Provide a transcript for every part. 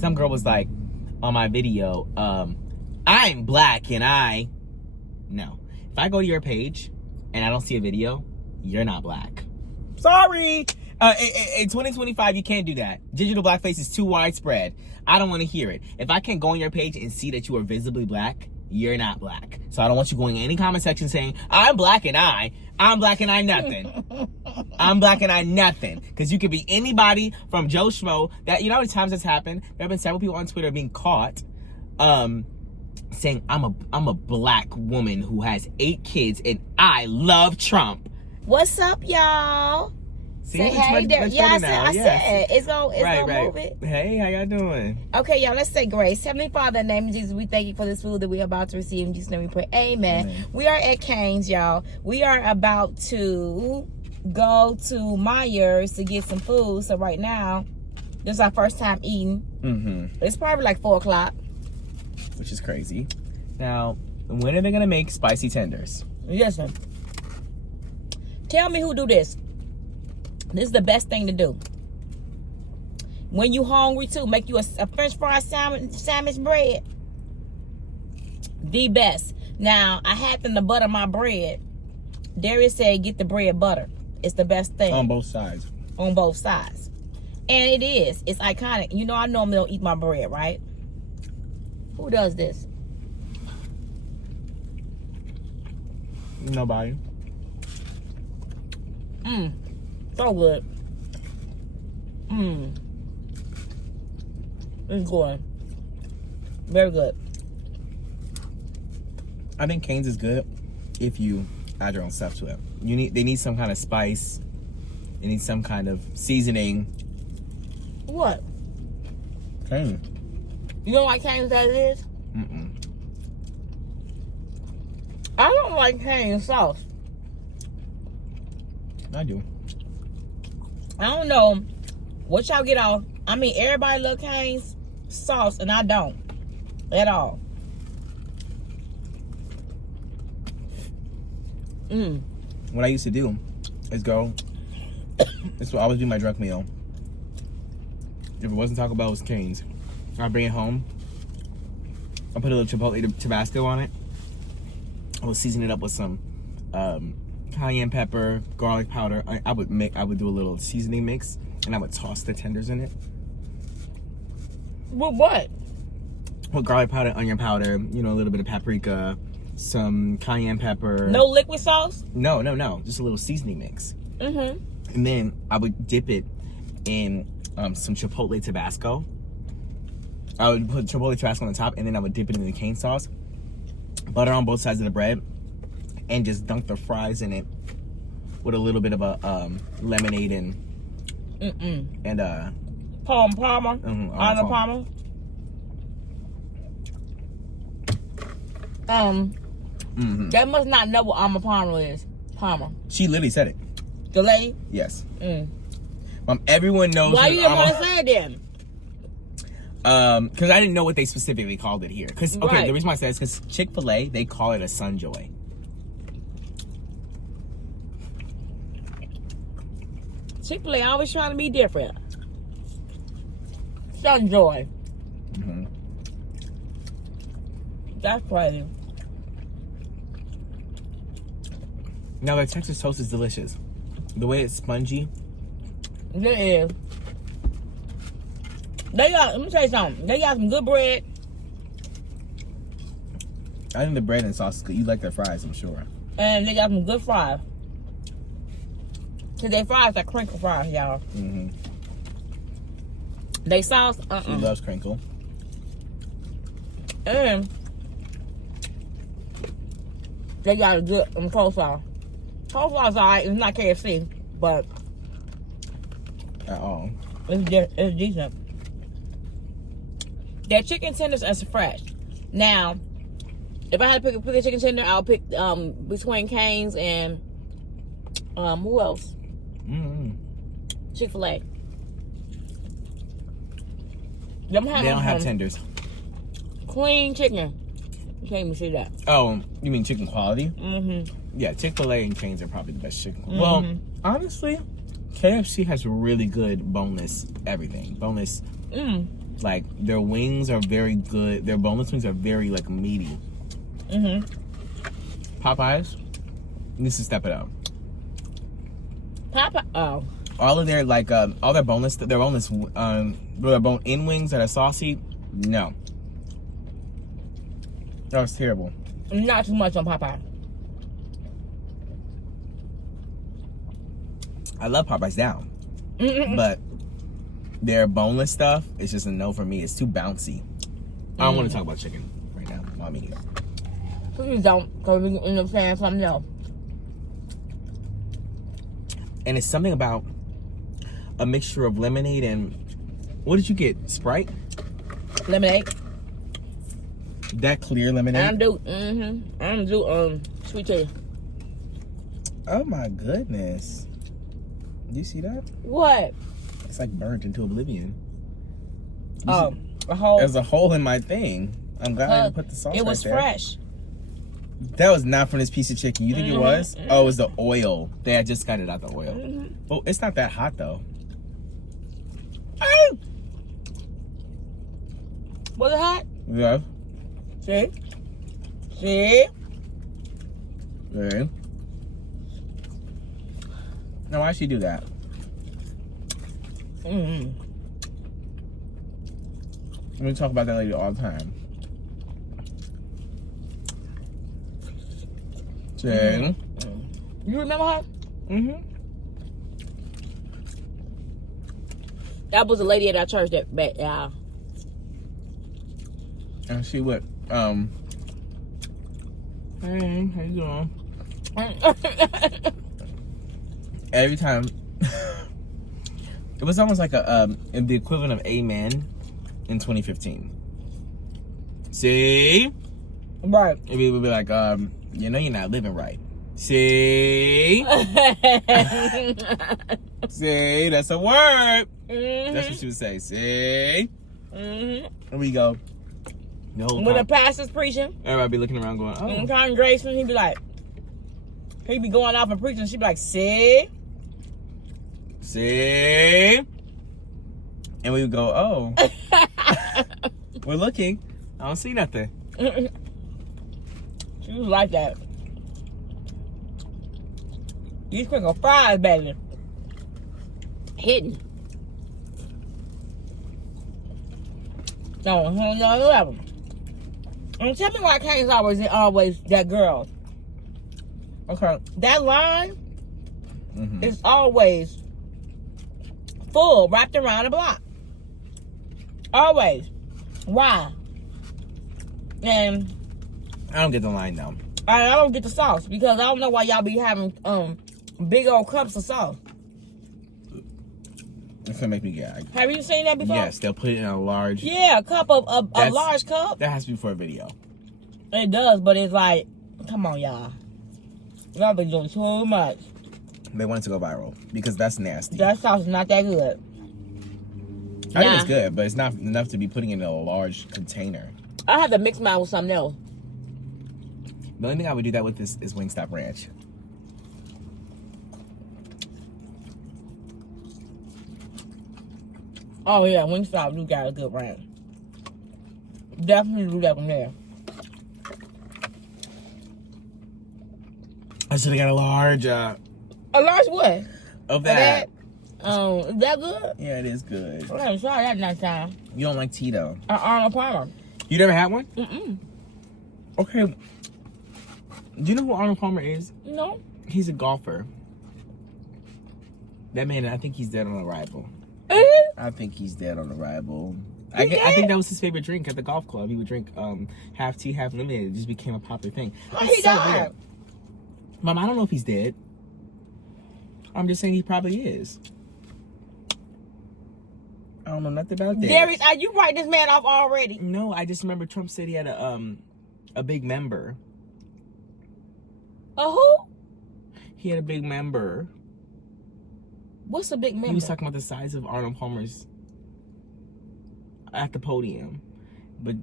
some girl was like on my video, I'm black and no. If I go to your page and I don't see a video, you're not black. Sorry. In 2025, you can't do that. Digital blackface is too widespread. I don't want to hear it. If I can't go on your page and see that you are visibly black, you're not black. So I don't want you going in any comment section saying, I'm black and I'm black and I nothing. I'm black and I nothing. Because you could be anybody from Joe Schmo. That, you know how many times that's happened? There have been several people on Twitter being caught saying, I'm a black woman who has 8 kids and I love Trump. What's up, y'all? See, say hey there. Yeah, I said it's gonna move it. Hey, how y'all doing? Okay, y'all, let's say grace. Heavenly Father, in the name of Jesus, we thank you for this food that we're about to receive. In Jesus' name we pray. Amen. We are at Cane's, y'all. We are about to go to Myers to get some food. So right now, this is our first time eating. It's probably like 4 o'clock. Which is crazy. Now, when are they gonna make spicy tenders? Listen. Tell me who do this. This is the best thing to do. When you hungry too, make you a French fry sandwich bread. The best. Now, I had them to butter my bread. Darius said get the bread butter. It's the best thing. On both sides. On both sides. And it is. It's iconic. You know I normally don't eat my bread, right? Who does this? Nobody. So good. It's good. Very good. I think Cane's is good if you add your own stuff to it. They need some kind of spice. They need some kind of seasoning. What? Cane. You don't like Cane's as it is? I don't like Cane's sauce. I do. I don't know what y'all get off. I mean, everybody love Cane's sauce, and I don't at all. What I used to do is go. This will always be my drunk meal. If it wasn't Taco Bell, it was Cane's. I'd bring it home. I put a little Chipotle Tabasco on it. I would season it up with some cayenne pepper, garlic powder. I would do a little seasoning mix, and I would toss the tenders in it. With what? With garlic powder, onion powder, you know, a little bit of paprika, some cayenne pepper. No liquid sauce? No. Just a little seasoning mix. And then I would dip it in some Chipotle Tabasco. I would put Chipotle Tabasco on the top, and then I would dip it in the cane sauce. Butter on both sides of the bread, and just dunk the fries in it with a little bit of a lemonade and Palmer. Palmer. They must not know what Arnold Palmer is. Palmer. She literally said it. The lady? Yes. Everyone knows. Why you didn't want to say it then? Because I didn't know what they specifically called it here. Because right. The reason why I said it is because Chick-fil-A, they call it a Sunjoy. Chick-fil-A always trying to be different. Sunjoy. That's crazy. Now, their Texas toast is delicious. The way it's spongy. It is. Let me tell you something. They got some good bread. I think the bread and sauce is good. You like their fries, I'm sure. And they got some good fries. Cause their fries are crinkle fries, y'all. They sauce, She loves crinkle. And they got a good coleslaw. Coleslaw's alright. It's not KFC, but At all. it's decent. Their chicken tenders are fresh. Now, if I had to pick a chicken tender, I'll pick between Cane's and who else? Chick-fil-A. They don't have tenders. Clean chicken. You can't even see that. Oh, you mean chicken quality? Yeah, Chick-fil-A and Cane's are probably the best chicken quality. Well, honestly, KFC has really good boneless everything. Boneless Like, their wings are very good. Their boneless wings are very, like, meaty. Popeyes needs to step it up. All of their, like, all their boneless bone-in wings that are saucy, no. That was terrible. Not too much on Popeye. I love Popeyes down. But their boneless stuff is just a no for me. It's too bouncy. I don't want to talk about chicken right now while I'm eating it. Please don't, because we end up saying something else. And it's something about a mixture of lemonade and... What did you get? Sprite? Lemonade. That clear lemonade? I'm do sweet tea. Oh my goodness. Do you see that? What? It's like burnt into oblivion. A hole. There's a hole in my thing. I'm glad I didn't put the sauce It was right there. fresh. That was not from this piece of chicken. You think it was? Oh, it was the oil. They had just got it out the oil. Oh, it's not that hot though. Oh! Was it hot? Yeah. See? See? Okay. Now, why'd she do that? We talk about that lady all the time. See? You remember her? That was a lady at our church that back, And she went, hey, how you doing? Every time, it was almost like the equivalent of Amen in 2015. See? Right. It would be like, you know you're not living right. See? See, that's a word. That's what she would say. See? Here we go. The whole When the pastor's preaching, everybody be looking around going, oh. Congregation, he'd be like, he'd be going off and preaching. She'd be like, see? See? And we would go, oh. We're looking. I don't see nothing. She was like that. These crinkle fries, baby. Hidden. No, another level. And tell me why Kane's always that girl. Okay. That line is always full, wrapped around the block. Always. Why? And I don't get the line though. I don't get the sauce because I don't know why y'all be having big old cups of sauce. It's gonna make me gag. Have you seen that before? Yes, they'll put it in a large. Yeah, a cup of a large cup. That has to be for a video. It does, but it's like, come on, y'all. Y'all been doing too much. They want it to go viral because that's nasty. That sauce is not that good. I think it's good, but it's not enough to be putting it in a large container. I have to mix mine with something else. The only thing I would do that with is Wingstop Ranch. Oh yeah, Wingstop, you got a good ranch. Definitely do that from there. I should have got a large. A large what? Of that. Is that good? Yeah, it is good. I haven't tried that next time. You don't like Tito? Arnold Palmer. You never had one? Okay. Do you know who Arnold Palmer is? No. He's a golfer. That man, I think he's dead on arrival. I think he's dead on arrival. I think that was his favorite drink at the golf club. He would drink half tea, half lemonade. It just became a popular thing. He died. Weird. Mom, I don't know if he's dead. I'm just saying he probably is. I don't know nothing about that. Darius, you write this man off already? No, I just remember Trump said he had a big member. A who? He had a big member. What's a big member? He was talking about the size of Arnold Palmer's at the podium. But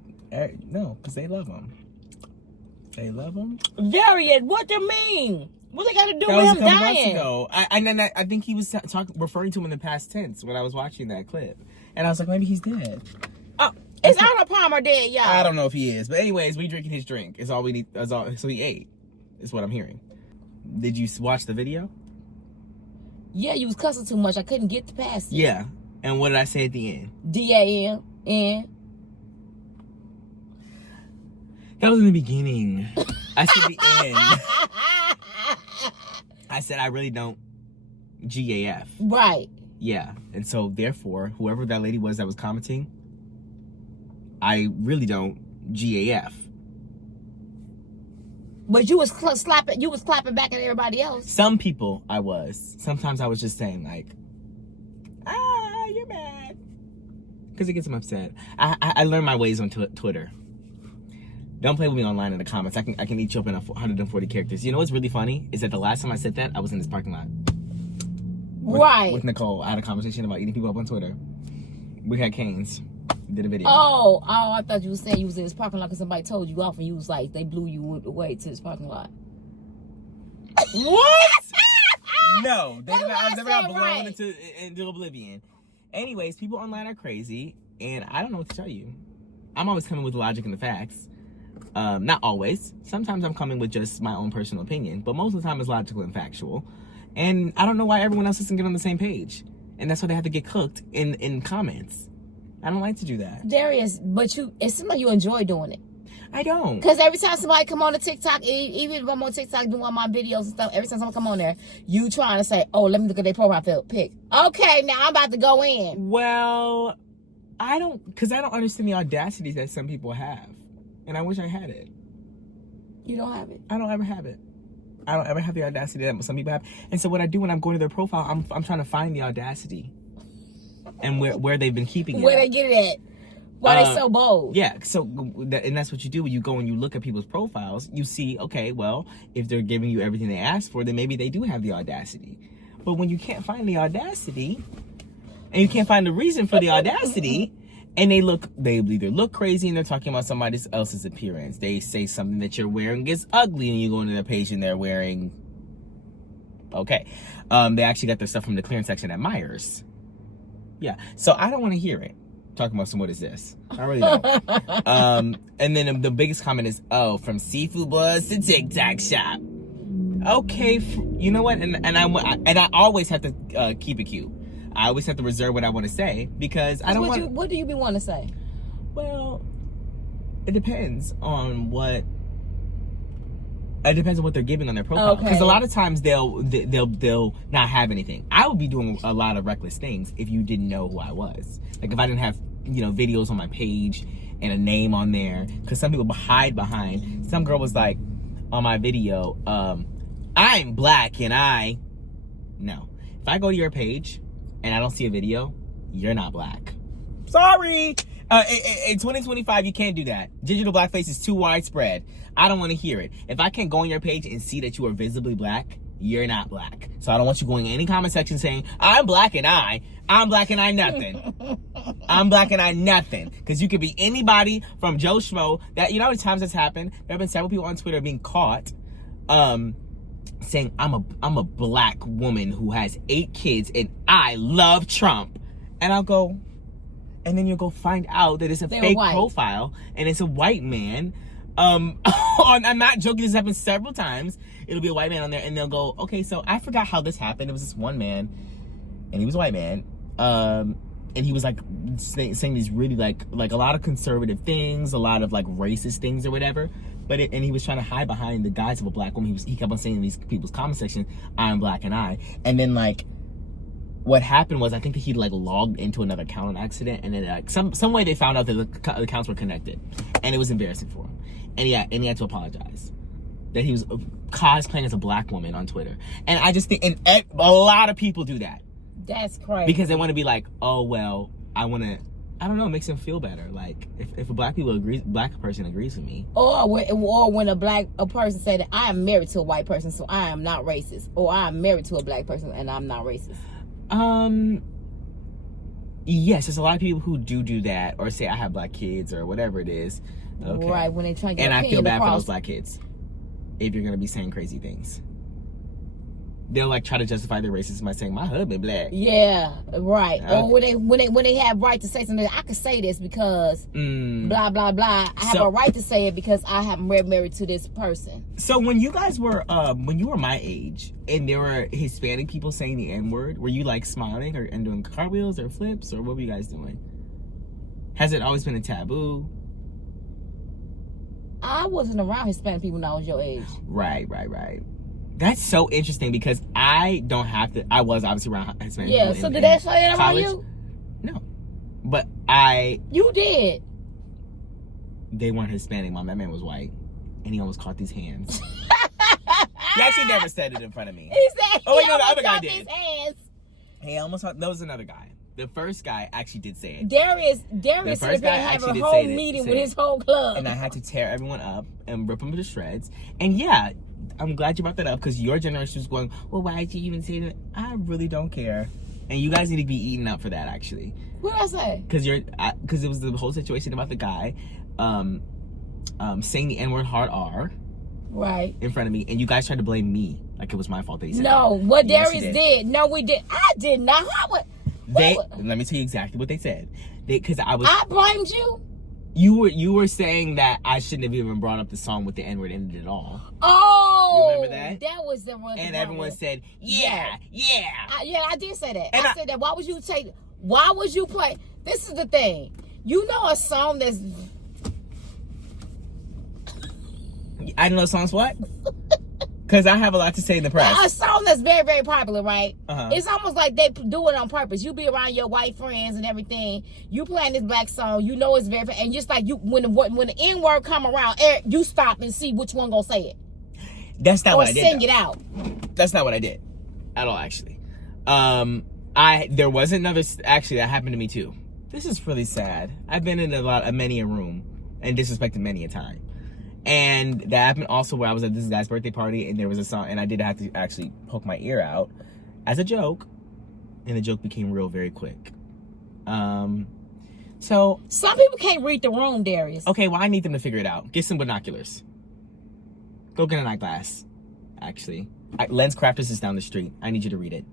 no, because they love him. They love him. Darius, what do you mean? What they got to do That with was him a couple dying? months ago. I think he was referring to him in the past tense when I was watching that clip. And I was like, maybe he's dead. Is Arnold Palmer dead, y'all? I don't know if he is, but anyways, we drinking his drink. Is all we need. So he ate. Is what I'm hearing. Did you watch the video? Yeah, you was cussing too much. I couldn't get past it. Yeah. And what did I say at the end? DAM. That was in the beginning. I said the end. I said I really don't GAF. Right. Yeah. And so therefore, whoever that lady was that was commenting, I really don't GAF. But you was slapping. You was clapping back at everybody else. Some people I was. Sometimes I was just saying like, you're mad, because it gets them upset. I learned my ways on Twitter. Don't play with me online in the comments. I can eat you up in 140 characters. You know what's really funny is that the last time I said that, I was in this parking lot. With Nicole. I had a conversation about eating people up on Twitter. We had canes. Did a video. Oh, I thought you were saying you was in this parking lot because somebody told you off and you was like, they blew you away to this parking lot. What? No, they never got blown right. into oblivion. Anyways, people online are crazy, and I don't know what to tell you. I'm always coming with logic and the facts. Not always. Sometimes I'm coming with just my own personal opinion, but most of the time it's logical and factual. And I don't know why everyone else doesn't get on the same page. And that's why they have to get cooked in comments. I don't like to do that. Darius, but it seems like you enjoy doing it. I don't. Because every time somebody come on to TikTok, even if I'm on TikTok doing all my videos and stuff, every time someone come on there, you trying to say, oh, let me look at their profile pic. Okay, now I'm about to go in. Well, I don't understand the audacity that some people have. And I wish I had it. You don't have it? I don't ever have it. I don't ever have the audacity that some people have. And so what I do when I'm going to their profile, I'm trying to find the audacity. And where they've been keeping it. Where they get it at. Why they so bold. Yeah, so, and that's what you do when you go and you look at people's profiles. You see, okay, well, if they're giving you everything they asked for, then maybe they do have the audacity. But when you can't find the audacity, and you can't find the reason for the audacity, and they either look crazy and they're talking about somebody else's appearance. They say something that you're wearing is ugly, and you go into their page and they're wearing, okay. They actually got their stuff from the clearance section at Myers. Yeah, so I don't want to hear it. Talking about what is this? I really don't. And then the biggest comment is, oh, from seafood buzz to TikTok shop. Okay, you know what? And I always have to keep it cute. I always have to reserve what I want to say because I don't want. What do you be want to say? Well, it depends on what. It depends on what they're giving on their profile. Because a lot of times they'll not have anything. I would be doing a lot of reckless things if you didn't know who I was. Like if I didn't have, videos on my page and a name on there. Because some people hide behind. Some girl was like on my video, I'm black and no. If I go to your page and I don't see a video, you're not black. Sorry. In 2025, you can't do that. Digital blackface is too widespread. I don't want to hear it. If I can't go on your page and see that you are visibly black, you're not black. So I don't want you going in any comment section saying, I'm black and I'm black and I nothing. I'm black and I nothing. Because you could be anybody from Joe Schmo. That, you know how many times that's happened? There have been several people on Twitter being caught saying, I'm a black woman who has 8 kids and I love Trump. And I'll go, and then you'll go find out that it's a fake profile and it's a white man. I'm not joking, this happened several times. It'll be a white man on there and they'll go, okay, so I forgot how this happened. It was this one man and he was a white man. And he was like saying these really like a lot of conservative things, a lot of like racist things or whatever. And he was trying to hide behind the guise of a black woman. He kept on saying in these people's comment section, I'm black and and then like, what happened was I think that he like logged into another account on accident, and then like some way they found out that the accounts were connected, and it was embarrassing for him, and he had to apologize that he was cosplaying as a black woman on Twitter. And I just think, and a lot of people do that. That's crazy because they want to be like, oh well, I don't know, it makes them feel better. Like if a black person agrees with me, or when a person say that I am married to a white person, so I am not racist, or I am married to a black person and I'm not racist. Yes, there's a lot of people who do that, or say I have black kids or whatever it is. Okay. Right, when they try to get and I feel bad for those black kids if you're gonna be saying crazy things. they'll like try to justify their racism by saying my husband black. Yeah, right. Or when they have right to say something, I can say this because blah blah blah. I have a right to say it because I have married to this person. So when you guys were when you were my age and there were Hispanic people saying the N-word, were you like smiling and doing cartwheels or flips, or what were you guys doing? Has it always been a taboo? I wasn't around Hispanic people when I was your age. Right. That's so interesting because I don't have to. I was obviously around Hispanic people. Yeah, so did they say that around you? No. But You did. They weren't Hispanic, Mom. That man was white. And he almost caught these hands. He actually never said it in front of me. He said oh, wait, no, the other guy did. His hands. He almost caught, that was another guy. The first guy actually did say it. Darius is going to have a whole meeting with his whole club. And I had to tear everyone up and rip them to shreds. And yeah, I'm glad you brought that up because your generation was going, well, why did you even say that? I really don't care. And you guys need to be eaten up for that, actually. What did I say? Because it was the whole situation about the guy saying the N-word hard R. Right. In front of me. And you guys tried to blame me like it was my fault that he said No, that. what Darius did. No, we did. I did not. Let me tell you exactly what they said. I blamed you. You were saying that I shouldn't have even brought up the song with the N-word in it at all. Oh, you remember that? That was the one. And everyone said, yeah. I did say that. And I said that. Why would you play? This is the thing. You know a song that's. I don't know songs what? Because I have a lot to say in the press. A song that's very, very popular, right? Uh-huh. It's almost like they do it on purpose. You be around your white friends and everything. You playing this black song. You know it's very, and just like you, when the N-word come around, Eric, you stop and see which one gonna say it. That's not what I did. Or sing it out. That's not what I did at all, actually. There was another. Actually, that happened to me too. This is really sad. I've been in many a room and disrespected many a time. And that happened also where I was at this guy's birthday party and there was a song and I did have to actually poke my ear out as a joke. And the joke became real very quick. So some people can't read the room, Darius. Okay, well I need them to figure it out. Get some binoculars. Go get an eyeglass. Actually. Lens Crafters is down the street. I need you to read it.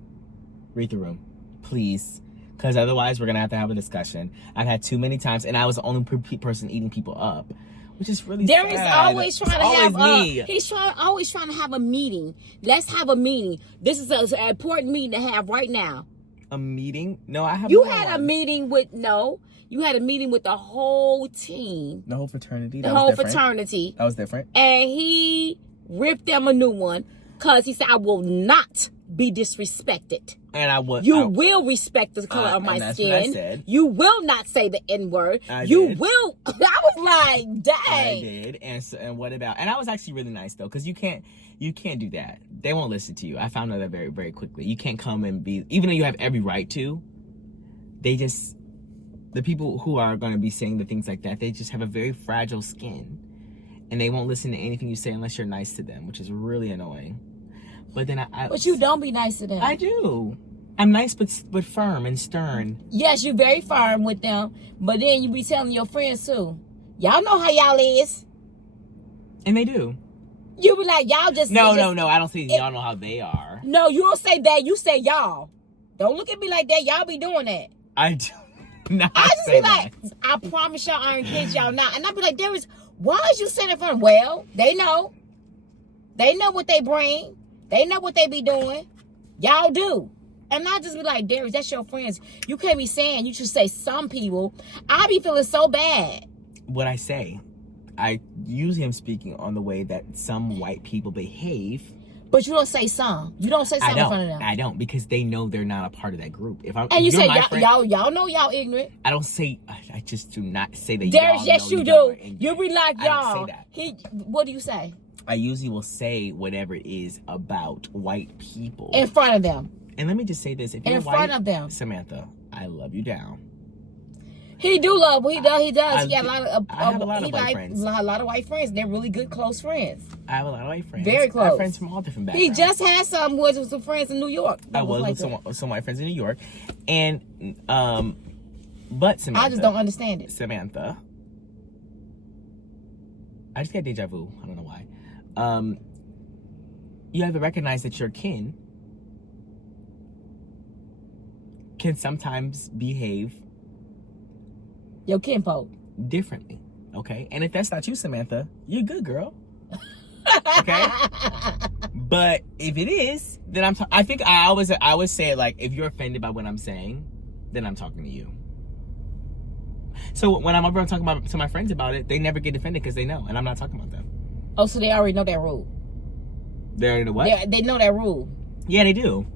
Read the room. Please. Because otherwise we're going to have a discussion. I've had too many times and I was the only person eating people up. Which is really Darius sad. always trying to have me. He's always trying to have a meeting. Let's have a meeting. This is an important meeting to have right now. A meeting? No, I have. You had a meeting with You had a meeting with the whole team. The whole fraternity. The whole fraternity. That was different. And he ripped them a new one because he said, "I will not be disrespected." And I would. You will respect the color of my skin. What I said. You will not say the N-word. You will. I was like, dang. I did. And what about? And I was actually really nice though, because you can't do that. They won't listen to you. I found out that very, very quickly. You can't come and be, even though you have every right to. The people who are going to be saying the things like that, they just have a very fragile skin, and they won't listen to anything you say unless you're nice to them, which is really annoying. But then But you don't be nice to them. I do. I'm nice but firm and stern. Yes, you're very firm with them. But then you be telling your friends too. Y'all know how y'all is. And they do. You be like, y'all just... No. I don't think y'all know how they are. No, you don't say that. You say y'all. Don't look at me like that. Y'all be doing that. I do. No, I just be like, I promise y'all I ain't kids y'all not. And I be like, why is you saying it for them? Well, they know. They know what they bring. They know what they be doing. Y'all do. And I just be like, Darius, that's your friends. You can't be saying, you should say some people. I be feeling so bad. What I say, I usually am speaking on the way that some white people behave. But you don't say some. You don't say some in front of them. I don't, because they know they're not a part of that group. And you say, y'all know y'all ignorant. I don't say, I just do not say that Darius, y'all yes, know you do. You be like, y'all. I don't say that. What do you say? I usually will say whatever it is about white people. In front of them. And let me just say this. If you're in front of them. Samantha, I love you down. He do love, he does. He got I have a lot of white friends. A lot of white friends. They're really good, close friends. I have a lot of white friends. Very close. I have friends from all different backgrounds. He just had some with some friends in New York. I was with some white friends in New York. And, but Samantha. I just don't understand it. Samantha. I just got deja vu. I don't know why. You have to recognize that your kin can sometimes behave Your kinfolk. differently. Okay? And if that's not you, Samantha, you're good, girl. Okay? But if it is, then I think I always say it like, if you're offended by what I'm saying, then I'm talking to you. So when I'm over talking to my friends about it, they never get offended because they know, and I'm not talking about them. Oh, so they already know that rule. They already know what? They know that rule. Yeah, they do.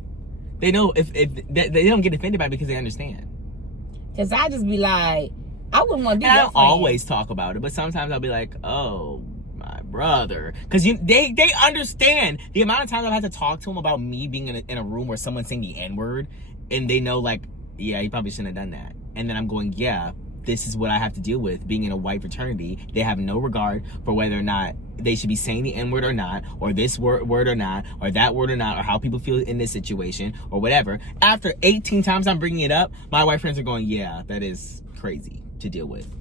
They know if they don't get offended by it because they understand. Because I just be like, I wouldn't want to be and that I don't always talk about it, but sometimes I'll be like, oh, my brother. Because they understand the amount of times I've had to talk to them about me being in a room where someone's saying the N-word, and they know, like, yeah, you probably shouldn't have done that. And then I'm going, yeah, this is what I have to deal with being in a white fraternity. They have no regard for whether or not they should be saying the N-word or not, or this word or not, or that word or not, or how people feel in this situation, or whatever. After 18 times I'm bringing it up, my white friends are going, yeah, that is crazy to deal with.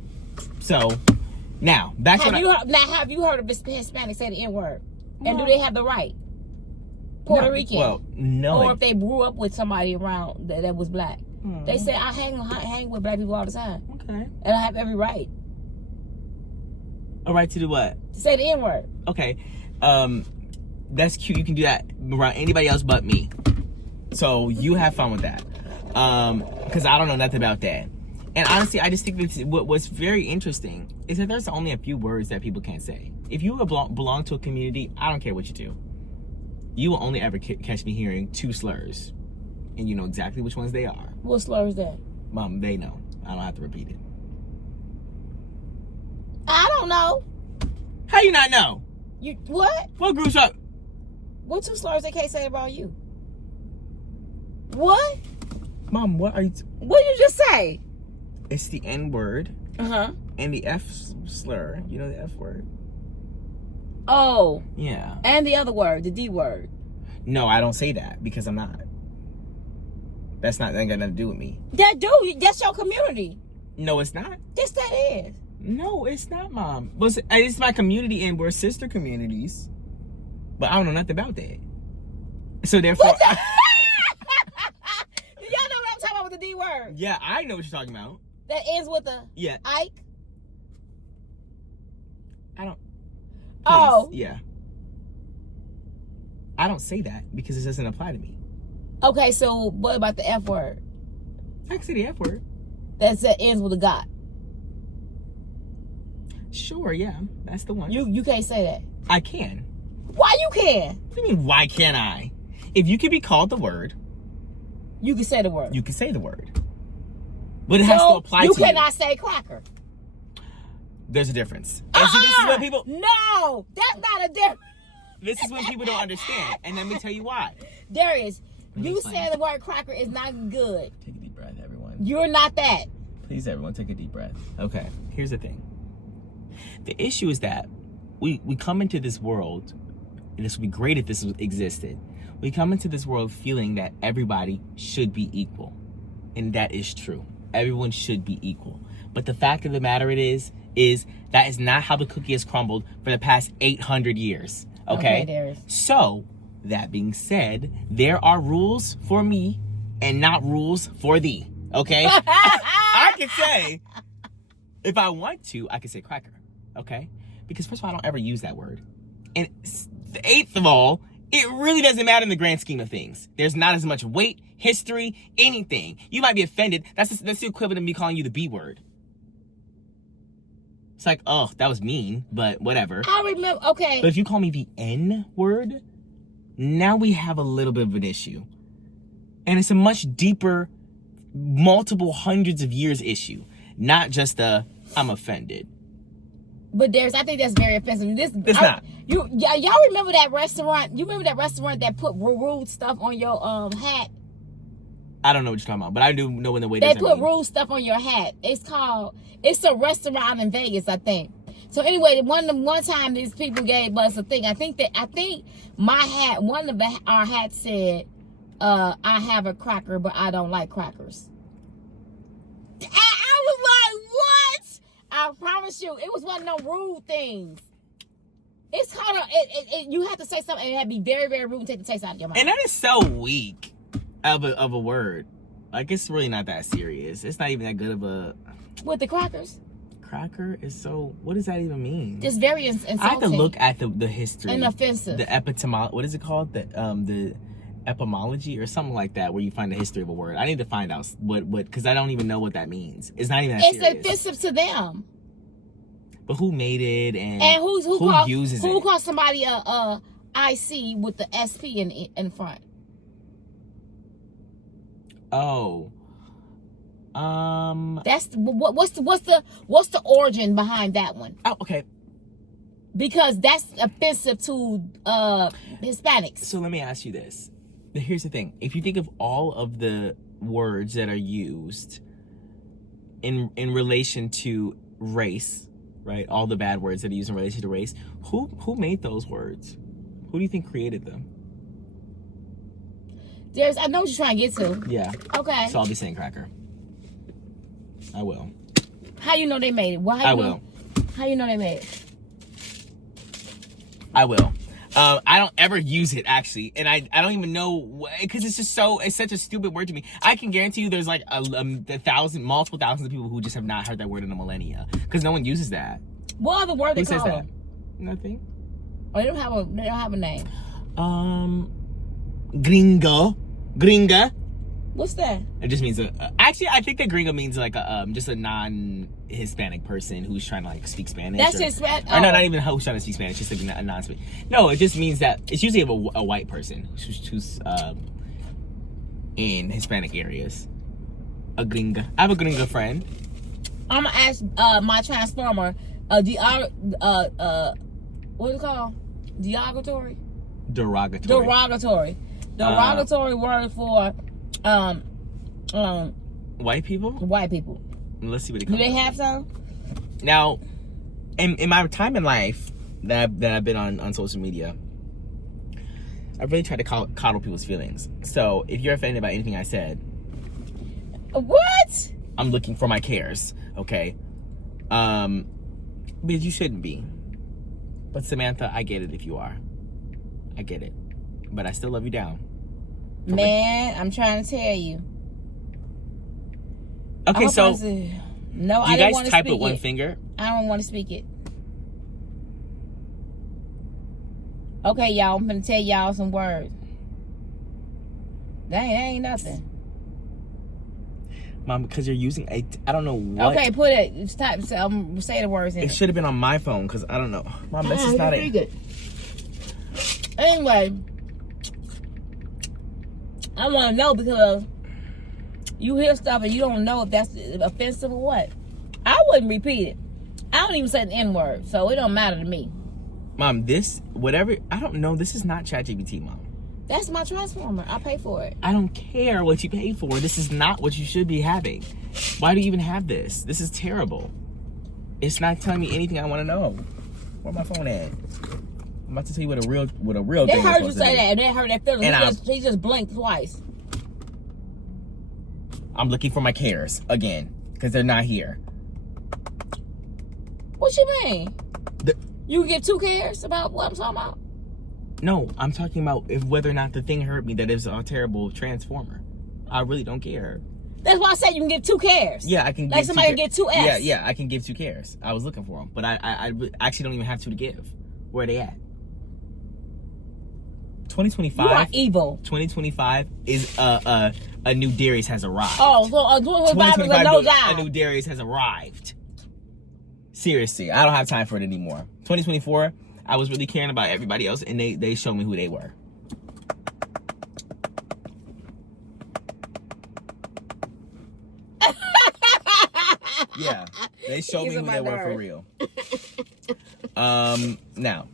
So, now, back to have you heard of Hispanics say the N-word? And do they have the right? Puerto Rican? Well, no. Or if they grew up with somebody around that was black. They say, I hang with black people all the time. Okay. And I have every right. A right to do what? To say the N-word. Okay. That's cute. You can do that around anybody else but me. So you have fun with that. Because I don't know nothing about that. And honestly, I just think that what's very interesting is that there's only a few words that people can't say. If you belong to a community, I don't care what you do. You will only ever catch me hearing 2 slurs. And you know exactly which ones they are. What slur is that? Mom, they know. I don't have to repeat it. I don't know. How you not know? You what? What group's up? What 2 slurs they can't say about you? What? Mom, what are you... What did you just say? It's the N word. Uh-huh. And the F slur. You know the F word? Oh. Yeah. And the other word, the D word. No, I don't say that because I'm not. That ain't got nothing to do with me. That's your community. No, it's not. Yes, that is. No, it's not, Mom. It's my community and we're sister communities. But I don't know nothing about that. So therefore... Y'all know what I'm talking about with the D word? Yeah, I know what you're talking about. That ends with a Ike? I don't... Please. Oh. Yeah. I don't say that because it doesn't apply to me. Okay, so what about the F word? I can say the F word. That ends with a God. Sure, yeah. That's the one. You can't say that. I can. Why you can? What do you mean, why can't I? If you can be called the word... You can say the word. You can say the word. But it has to apply to you. You cannot say cracker. There's a difference. And see, this is what people... No! That's not a difference. This is when people don't understand. And let me tell you why. Darius, you said the word cracker is not good. Take a deep breath, everyone. You're not that. Please, everyone, take a deep breath. Okay, here's the thing. The issue is that we come into this world, and this would be great if this existed. We come into this world feeling that everybody should be equal. And that is true. Everyone should be equal. But the fact of the matter is that is not how the cookie has crumbled for the past 800 years. Okay, Darius. So, that being said, there are rules for me and not rules for thee. Okay? I can say, if I want to, I can say cracker. Okay? Because first of all, I don't ever use that word. And eighth of all, it really doesn't matter in the grand scheme of things. There's not as much weight, history, anything. You might be offended. That's the equivalent of me calling you the B word. It's like, oh, that was mean, but whatever. I remember, okay. But if you call me the N word, now we have a little bit of an issue. And it's a much deeper, multiple hundreds of years issue. Not just I'm offended. But I think that's very offensive. It's not. Y'all remember that restaurant? You remember that restaurant that put rude stuff on your hat? I don't know what you're talking about, but I do know when the way they put rude stuff on your hat. It's a restaurant in Vegas, I think. So anyway, one time these people gave us a thing. I think my hat, one of our hats said, I have a cracker, but I don't like crackers. I was like, what? I promise you, it was one of them rude things. It's kind of, you have to say something and it had to be very, very rude and take the taste out of your mouth. And that is so weak of a word. Like, it's really not that serious. It's not even that good of a... With the crackers? Cracker is so... What does that even mean? It's very insulting. I have to look at the history. And offensive. The epitymology... What is it called? The etymology or something like that, where you find the history of a word. I need to find out what because I don't even know what that means. It's not even that serious. It's offensive to them. But who made it and who uses it? Who calls somebody a IC with the SP in front? Oh. That's what's the origin behind that one? Oh, okay. Because that's offensive to Hispanics. So let me ask you this. Here's the thing. If you think of all of the words that are used in relation to race, right? All the bad words that are used in relation to race, who made those words? Who do you think created them? I know what you're trying to get to. Yeah. Okay. So I'll be saying cracker. I will. How you know they made it? I will. How you know they made it? I will. I don't ever use it, actually, and I don't even know, because it's such a stupid word to me. I can guarantee you there's like multiple thousands of people who just have not heard that word in a millennia, because no one uses that. What other word they call that? Nothing. Oh, they don't have a name. Gringa. What's that? It just means actually, I think that gringo means like just a non-Hispanic person who's trying to like speak Spanish. That's Hispanic. Or no, not even who's trying to speak Spanish, just like a non-speak. No, it just means that it's usually a white person who's in Hispanic areas. A gringa. I have a gringa friend. I'm gonna ask my transformer. What is it called? Derogatory. Word for white people. White people. Let's see what it Do comes they up. have some? Now, in my time in life that I've been on social media, I've really tried to coddle people's feelings. So if you're offended by anything I said, what? I'm looking for my cares. Okay. Because you shouldn't be. But Samantha, I get it if you are. I get it. But I still love you down. Man, I'm trying to tell you. Okay, so no, do you guys type with one finger? I don't want to speak it. Okay, y'all, I'm gonna tell y'all some words. That ain't nothing. Mom, because you're using I don't know what. Okay, put it. It's type. Say the words in it. It should have been on my phone because I don't know. Mom, this is not it. Good. Anyway, I want to know because you hear stuff and you don't know if that's offensive or what. I wouldn't repeat it. I don't even say the N word, so it don't matter to me. Mom, whatever, I don't know. This is not ChatGPT, Mom. That's my transformer. I pay for it. I don't care what you pay for. This is not what you should be having. Why do you even have this? This is terrible. It's not telling me anything I want to know. Where my phone at? I'm about to tell you what a real They thing heard you say that, and they heard that feeling. He just blinked twice. I'm looking for my cares again because they're not here. What you mean? You give 2 cares about what I'm talking about? No, I'm talking about whether or not the thing hurt me that is a terrible transformer. I really don't care. That's why I said you can give 2 cares. Yeah, I can. Like somebody can get 2 S. Yeah, I can give 2 cares. I was looking for them, but I actually don't even have 2 to give. Where are they at? 2025. You are evil. 2025 is a new Darius has arrived. Oh, so 2025 is a no job. A new Darius has arrived. Seriously, I don't have time for it anymore. 2024, I was really caring about everybody else, and they showed me who they were. Yeah, they showed me who they were for real. Now,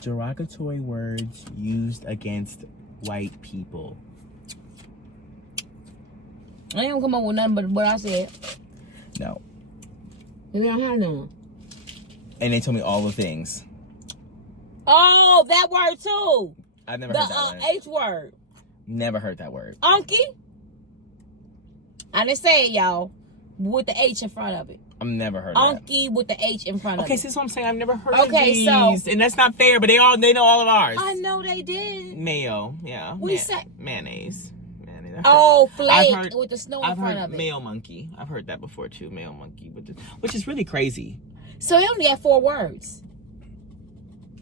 derogatory words used against white people. I ain't gonna come up with nothing but what I said. No. We don't have none. And they told me all the things. Oh, that word too. I've never heard that word. H word. Never heard that word. Unky. I didn't say it, y'all. With the H in front of it. I've never heard of that. Unky with the H in front of it. Okay, see what I'm saying? I've never heard of these. So, and that's not fair, but they know all of ours. I know they did. Mayo, yeah. We said mayonnaise. it. Flake with the snow in front of it. Male monkey. I've heard that before too. Male monkey, which is really crazy. So they only got 4 words.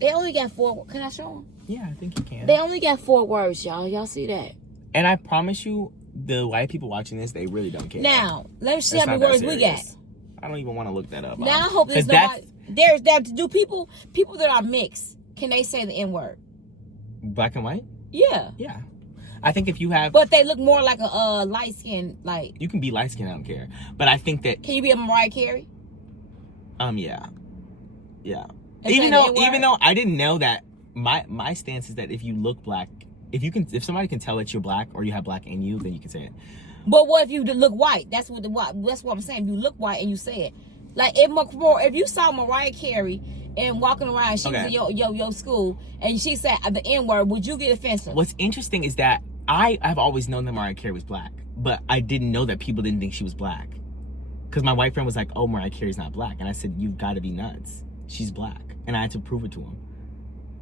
They only got 4. Can I show them? Yeah, I think you can. They only got 4 words, y'all. Y'all see that? And I promise you, the white people watching this, they really don't care. Now, let me see how many words we got. I don't even want to look that up. Now, I hope there's nobody. Do people that are mixed, can they say the N-word? Black and white? Yeah. Yeah. I think if you have... But they look more like a light skin, like... You can be light skinned, I don't care. But I think that... Can you be a Mariah Carey? Yeah. Yeah. Even though I didn't know that, my stance is that if you look black, if somebody can tell that you're black or you have black in you, then you can say it. But what if you look white? That's what I'm saying. If you look white and you say it, like if you saw Mariah Carey and walking around, she was in your school, and she said the N-word, would you get offensive? What's interesting is that I've always known that Mariah Carey was black, but I didn't know that people didn't think she was black. Because my white friend was like, "Oh, Mariah Carey's not black," and I said, "You've got to be nuts. She's black," and I had to prove it to him.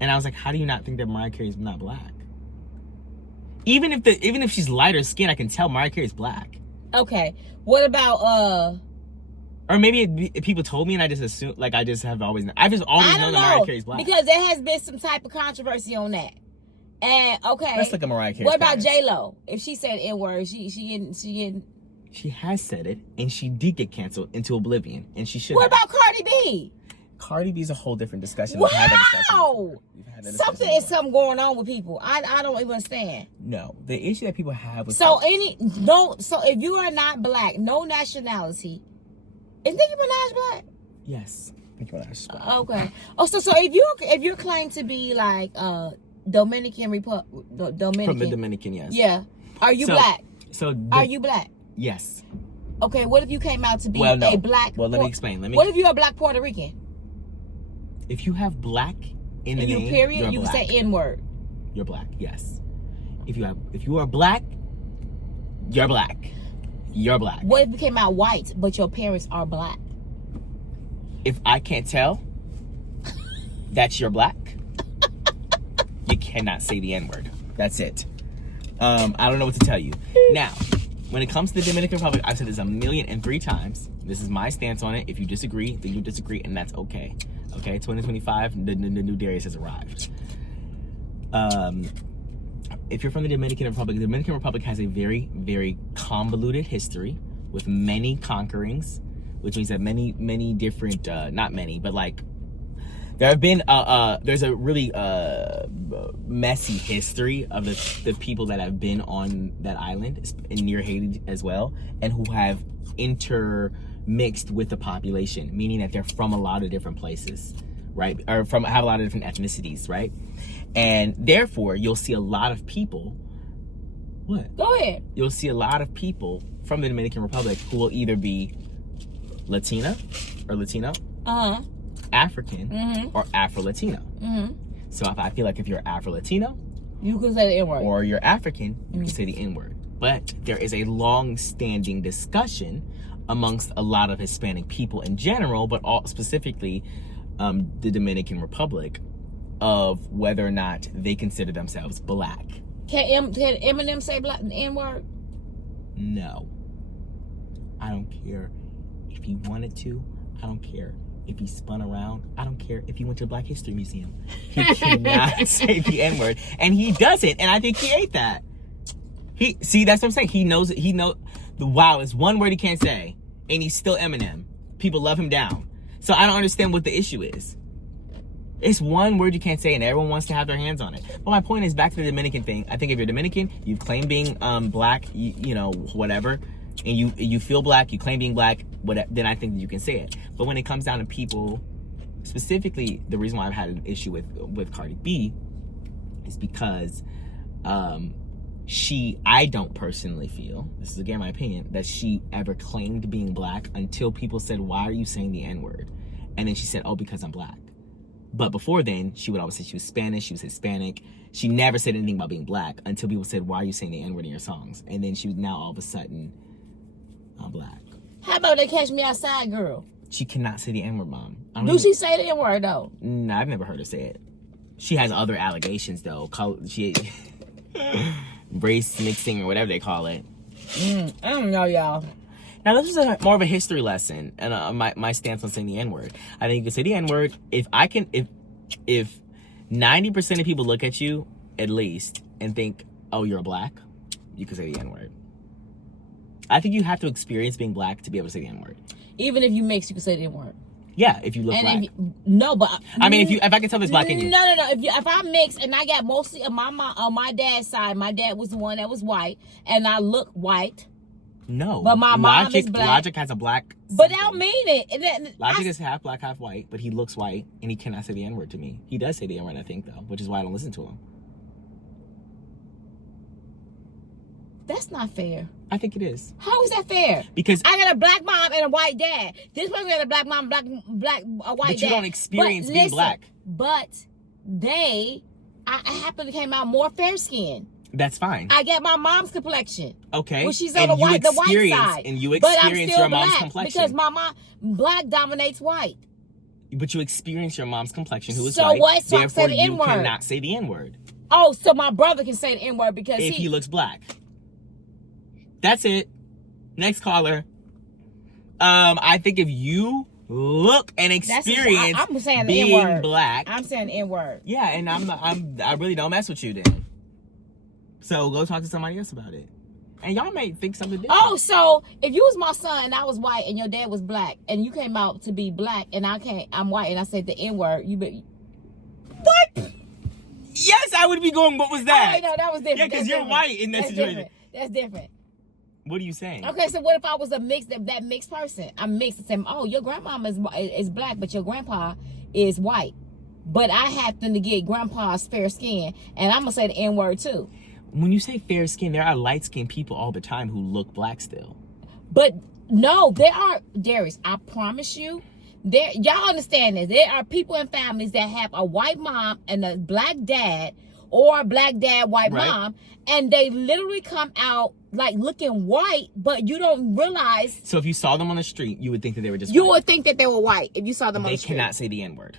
And I was like, "How do you not think that Mariah Carey's not black?" Even if she's lighter skin, I can tell Mariah Carey's black. Okay. What about Or maybe people told me and I just assumed, like I've just always known that Mariah Carey's black. Because there has been some type of controversy on that. And okay. Let's look at Mariah Carey. What about JLo? If she said N-word, she has said it, and she did get canceled into oblivion, and she should. What about Cardi B? Cardi B is a whole different discussion. Wow! Something going on with people. I don't even understand. No, the issue that people have with so if you are not black, no nationality, is Nicki Minaj black? Yes, Nicki Minaj is black. Okay. Oh, so if you're claimed to be like Dominican Republic, from the Dominican, yes. Yeah. Are you black? Are you black? Yes. Okay. What if you came out to be a black? Well, let me explain. What if you're a black Puerto Rican? If you have black in the name, period, you black. say N-word. You're black. Yes. If you are black, you're black. You're black. What if you came out white, but your parents are black? If I can't tell that you're black, you cannot say the N-word. That's it. I don't know what to tell you. Now, when it comes to the Dominican Republic, I've said this 1,003 times. This is my stance on it. If you disagree, then you disagree, and that's okay. Okay, 2025, the new Darius has arrived. If you're from the Dominican Republic has a very, very convoluted history with many conquerings, which means that many different, not many, but like, there have been, there's a really messy history of the people that have been on that island, near Haiti as well, and who have intermixed with the population, meaning that they're from a lot of different places, right? Or have a lot of different ethnicities, right? And therefore, you'll see a lot of people. What? Go ahead. You'll see a lot of people from the Dominican Republic who will either be Latina or Latino, African, or Afro-Latino. So if I feel like if you're Afro-Latino, you can say the N-word. Or you're African, you can say the N-word. But there is a long-standing discussion amongst a lot of Hispanic people in general, but specifically the Dominican Republic, of whether or not they consider themselves black. Can Eminem say black N-word? No. I don't care if he wanted to. I don't care if he spun around. I don't care if he went to the Black History Museum. He cannot say the N-word. And he doesn't. And I think he ate that. That's what I'm saying. He knows it. Wow, it's one word he can't say. And he's still Eminem. People love him down. So I don't understand what the issue is. It's one word you can't say, and everyone wants to have their hands on it. But my point is, back to the Dominican thing. I think if you're Dominican, you claim being black, you know, whatever, and you feel black, you claim being black, then I think that you can say it. But when it comes down to people, specifically, the reason why I've had an issue with Cardi B is because I don't personally feel, this is again my opinion, that she ever claimed being black until people said, "Why are you saying the N-word?" And then she said, "Oh, because I'm black." But before then, she would always say she was Spanish, she was Hispanic. She never said anything about being black until people said, "Why are you saying the N-word in your songs?" And then she was now all of a sudden, "I'm black." How about they Catch Me Outside girl? She cannot say the N-word, Mom. Do she say the N-word, though? No, I've never heard her say it. She has other allegations, though. race mixing or whatever they call it. I don't know, y'all. Now, this is more of a history lesson, and my stance on saying the N-word. I think you can say the N-word. If 90% of people look at you, at least, and think, oh, you're black, you can say the N-word. I think you have to experience being black to be able to say the N-word. Even if you mix, you can say the N-word. Yeah, if you look black. But I mean, if I can tell there's black in you. No. If I mix and I got mostly of my mom on my dad's side, my dad was the one that was white, and I look white. No, but my mom is black. Logic has a black. But that don't mean it. Logic is half black, half white, but he looks white, and he cannot say the N-word to me. He does say the N-word, I think, though, which is why I don't listen to him. That's not fair. I think it is. How is that fair? Because I got a black mom and a white dad. This person got a black mom, a white dad. But you don't experience being black. But I happen to came out more fair skinned. That's fine. I get my mom's complexion. Okay. Well, she's on the white side. And you experience your mom's complexion. Because my mom, black dominates white. But you experience your mom's complexion, who is so white. What? So therefore, say the you N-word. cannot say the N-word. Oh, so my brother can say the N-word because if he looks black. That's it. Next caller. I think if you look and experience I'm saying being the N-word. black. I'm saying the N-word. Yeah, and I really don't mess with you then. So go talk to somebody else about it. And y'all may think something different. Oh, so if you was my son and I was white and your dad was black and you came out to be black and I'm white and I said the N-word, What? Yes, I would be going, what was that? Oh, no, that was different. Yeah, because you're white in that situation. Different. That's different. What are you saying? Okay, so what if I was a mixed, that mixed person? I'm mixed and saying, oh, your grandmama is black, but your grandpa is white. But I happen to get grandpa's fair skin, and I'm going to say the N-word too. When you say fair skin, there are light-skinned people all the time who look black still. But no, there are, Darius, I promise you, y'all understand this. There are people and families that have a white mom and a black dad, or a black dad, white mom, and they literally come out like looking white, but you don't realize. So if you saw them on the street, you would think that they were just You white. would think that they were white if you saw them on the street. They cannot say the N-word.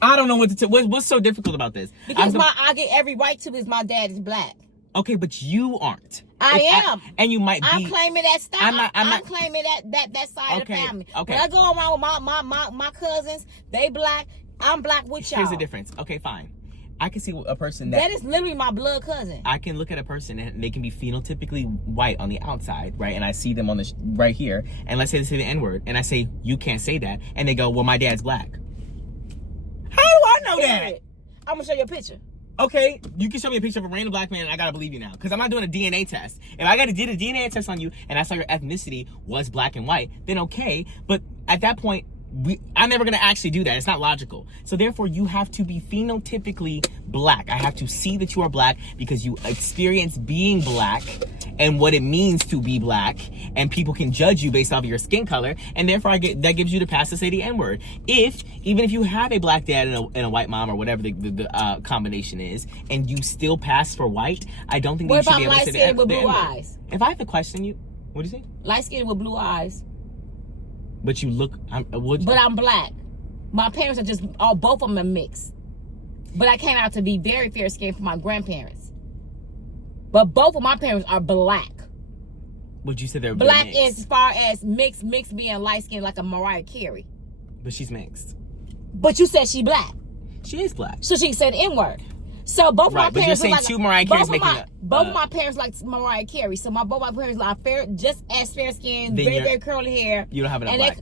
I don't know what to tell. What's so difficult about this? Because I get every right to is my dad is black. Okay, but you aren't. I am. And you might be. I'm claiming that style. I'm not claiming that side of the family. Okay. When I go around with my cousins, they black. I'm black with y'all. Here's the difference. Okay, fine. I can see a person that is literally my blood cousin. I can look at a person and they can be phenotypically white on the outside, right? And I see them on the right here, and let's say they say the N-word, and I say you can't say that, and they go, well, my dad's black. How do I know that? I'm gonna show you a picture. Okay, you can show me a picture of a random black man, and I gotta believe you now, because I'm not doing a DNA test. If I did a DNA test on you, and I saw your ethnicity was black and white, then okay. But at that point, I'm never gonna actually do that. It's not logical. So therefore, you have to be phenotypically black. I have to see that you are black because you experience being black and what it means to be black, and people can judge you based off of your skin color, and therefore that gives you the pass to say the N-word. Even if you have a black dad and a white mom, or whatever the combination is, and you still pass for white, I don't think that you should be able to say the N-word. What if I'm light-skinned with blue eyes? If I have to question you, what do you say? Light-skinned with blue eyes. But you look, but I'm black. My parents are just, both of them are mixed. But I came out to be very fair skinned for my grandparents. But both of my parents are black. Would you say they're black mixed? As far as mixed being light skinned like a Mariah Carey. But she's mixed. But you said she black. She is black. So she said N-word. So both my parents, but you're saying two Mariah Careys both of my parents like Mariah Carey. So both my parents are just as fair skinned, very curly hair. You don't have enough black.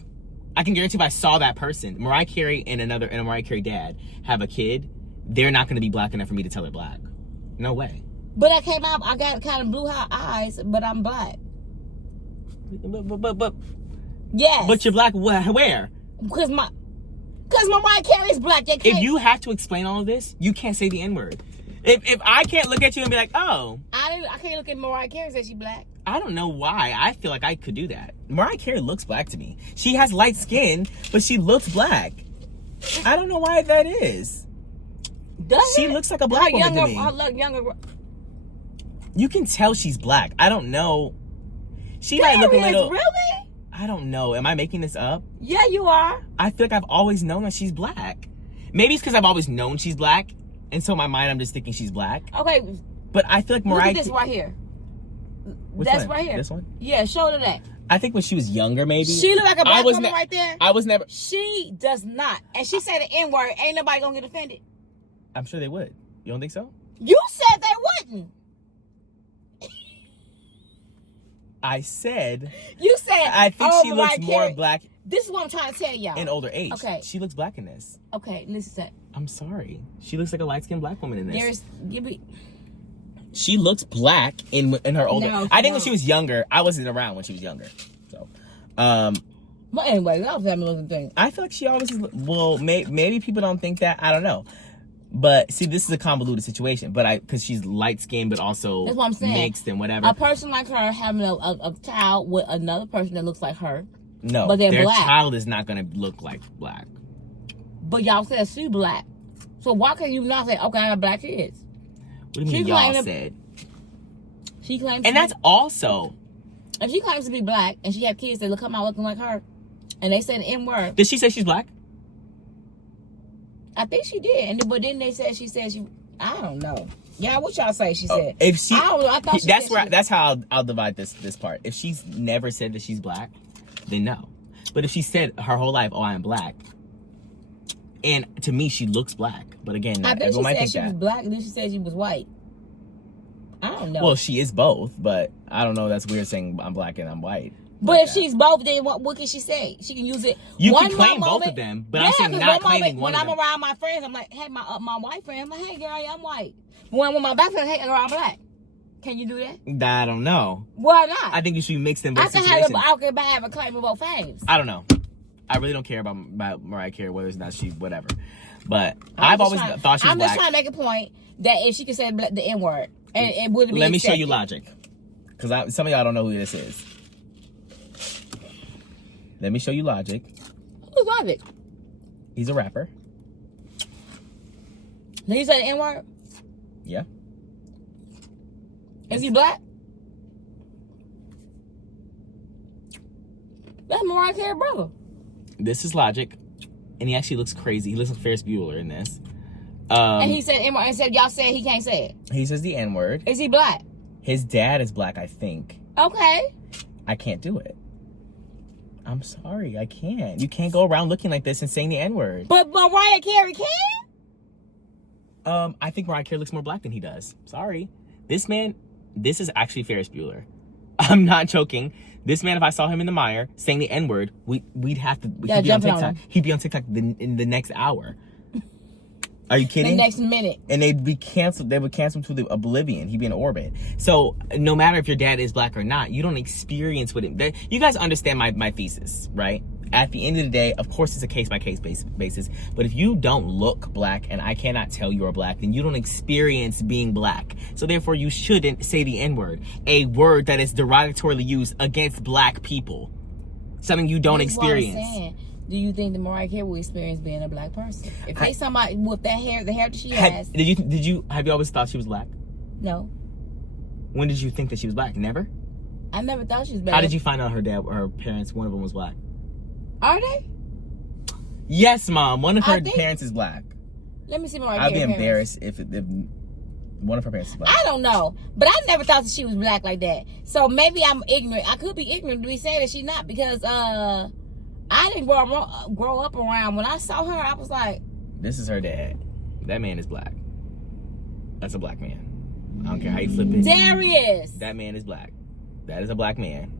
I can guarantee if I saw that person, Mariah Carey and a Mariah Carey dad have a kid, they're not going to be black enough for me to tell they're black. No way. But I came out, I got kind of blue eyes, but I'm black. But yes. But you're black where? Because Mariah Carey's black. If you have to explain all of this, you can't say the N-word. If I can't look at you and be like, oh. I can't look at Mariah Carey and say she's black. I don't know why. I feel like I could do that. Mariah Carey looks black to me. She has light skin, but she looks black. I don't know why that is. She looks like a black woman to me. I look younger. You can tell she's black. I don't know. She might look a little. Really? I don't know. Am I making this up? Yeah, you are. I feel like I've always known that she's black. Maybe it's because I've always known she's black, And so in my mind, I'm just thinking she's black. Okay. But I feel like Mariah... Look at this right here. Which That's one? right here. This one? Yeah, show her that. I think when she was younger, maybe. She look like a black woman right there. I was never... She does not. And she said the N-word. Ain't nobody gonna get offended. I'm sure they would. You don't think so? You said they wouldn't. I said... You said... I think she looks more black... This is what I'm trying to tell y'all. In older age. Okay. She looks black in this. Okay, listen. I'm sorry. She looks like a light-skinned black woman in this. She looks black in her older... No, I think when she was younger, I wasn't around when she was younger. So, but anyway, that was that little thing. I feel like she always is... Well, maybe people don't think that. I don't know. But see, this is a convoluted situation. But because she's light skinned, but also that's what I'm saying. Mixed and whatever. A person like her having a child with another person that looks like her. No, but they're their black. child is not going to look like black. But y'all said she black. So why can you not say, okay, I got black kids? What do you mean y'all said? She claims, and that's also. If she claims to be black and she have kids that come out looking like her, and they say the N-word. Did she say she's black? I think she did, but then they said she. I don't know. Yeah, what y'all say? She said. If she, I don't know. I thought that's how I'll divide this part. If she's never said that she's black, then no. But if she said her whole life, "Oh, I'm black," and to me she looks black, but again, not everyone might think that. I think she said she was black, and then she said she was white. I don't know. Well, she is both, but I don't know. That's weird saying I'm black and I'm white. But if she's both, then what can she say? She can use it. You can claim both of them, but I'm saying not claiming one of them. When I'm around my friends, I'm like, hey, my white friend, I'm like, hey, girl, I'm white. When my black friend, hey, girl, I'm black. Can you do that? I don't know. Why not? I think you should mix them both situations. I can have a claim of both things. I don't know. I really don't care about Mariah Carey, whether it's not she, whatever. But I've always thought she was black. I'm just trying to make a point that if she could say the N-word, and it wouldn't be Let me accepted. show you logic. Because some of y'all don't know who this is. Let me show you Logic. Who's Logic? He's a rapper. Did he say the N-word? Yeah. Is he black? That's Mariah Carey's brother. This is Logic. And he actually looks crazy. He looks like Ferris Bueller in this. And he said N-word and said y'all said he can't say it. He says the N-word. Is he black? His dad is black, I think. Okay. I can't do it. I'm sorry, I can't. You can't go around looking like this and saying the N-word. But Mariah Carey can? I think Mariah Carey looks more black than he does. Sorry. This is actually Ferris Bueller. I'm not joking. This man, if I saw him in the mire saying the N-word, we'd have to... He'd be on TikTok. He'd be on TikTok in the next hour. Are you kidding? The next minute. And they'd be canceled. They would cancel him to the oblivion. He'd be in orbit. So no matter if your dad is black or not, you don't experience with him. You guys understand my thesis, right? At the end of the day, of course, it's a case-by-case basis. But if you don't look black and I cannot tell you're black, then you don't experience being black. So therefore, you shouldn't say the N-word, a word that is derogatorily used against black people. Something you don't experience. Do you think that Mariah Carey will experience being a black person? If they somebody with that hair, the hair that she has. Have you always thought she was black? No. When did you think that she was black? Never? I never thought she was black. How did you find out her parents, one of them was black? Are they? Yes, Mom. One of her parents is black. Let me see Mariah Carey. I'd be embarrassed if one of her parents is black. I don't know. But I never thought that she was black like that. So maybe I'm ignorant. I could be ignorant to be saying that she's not because I didn't grow up around. When I saw her, I was like... This is her dad. That man is black. That's a black man. I don't care how you flip it. Darius! That man is black. That is a black man.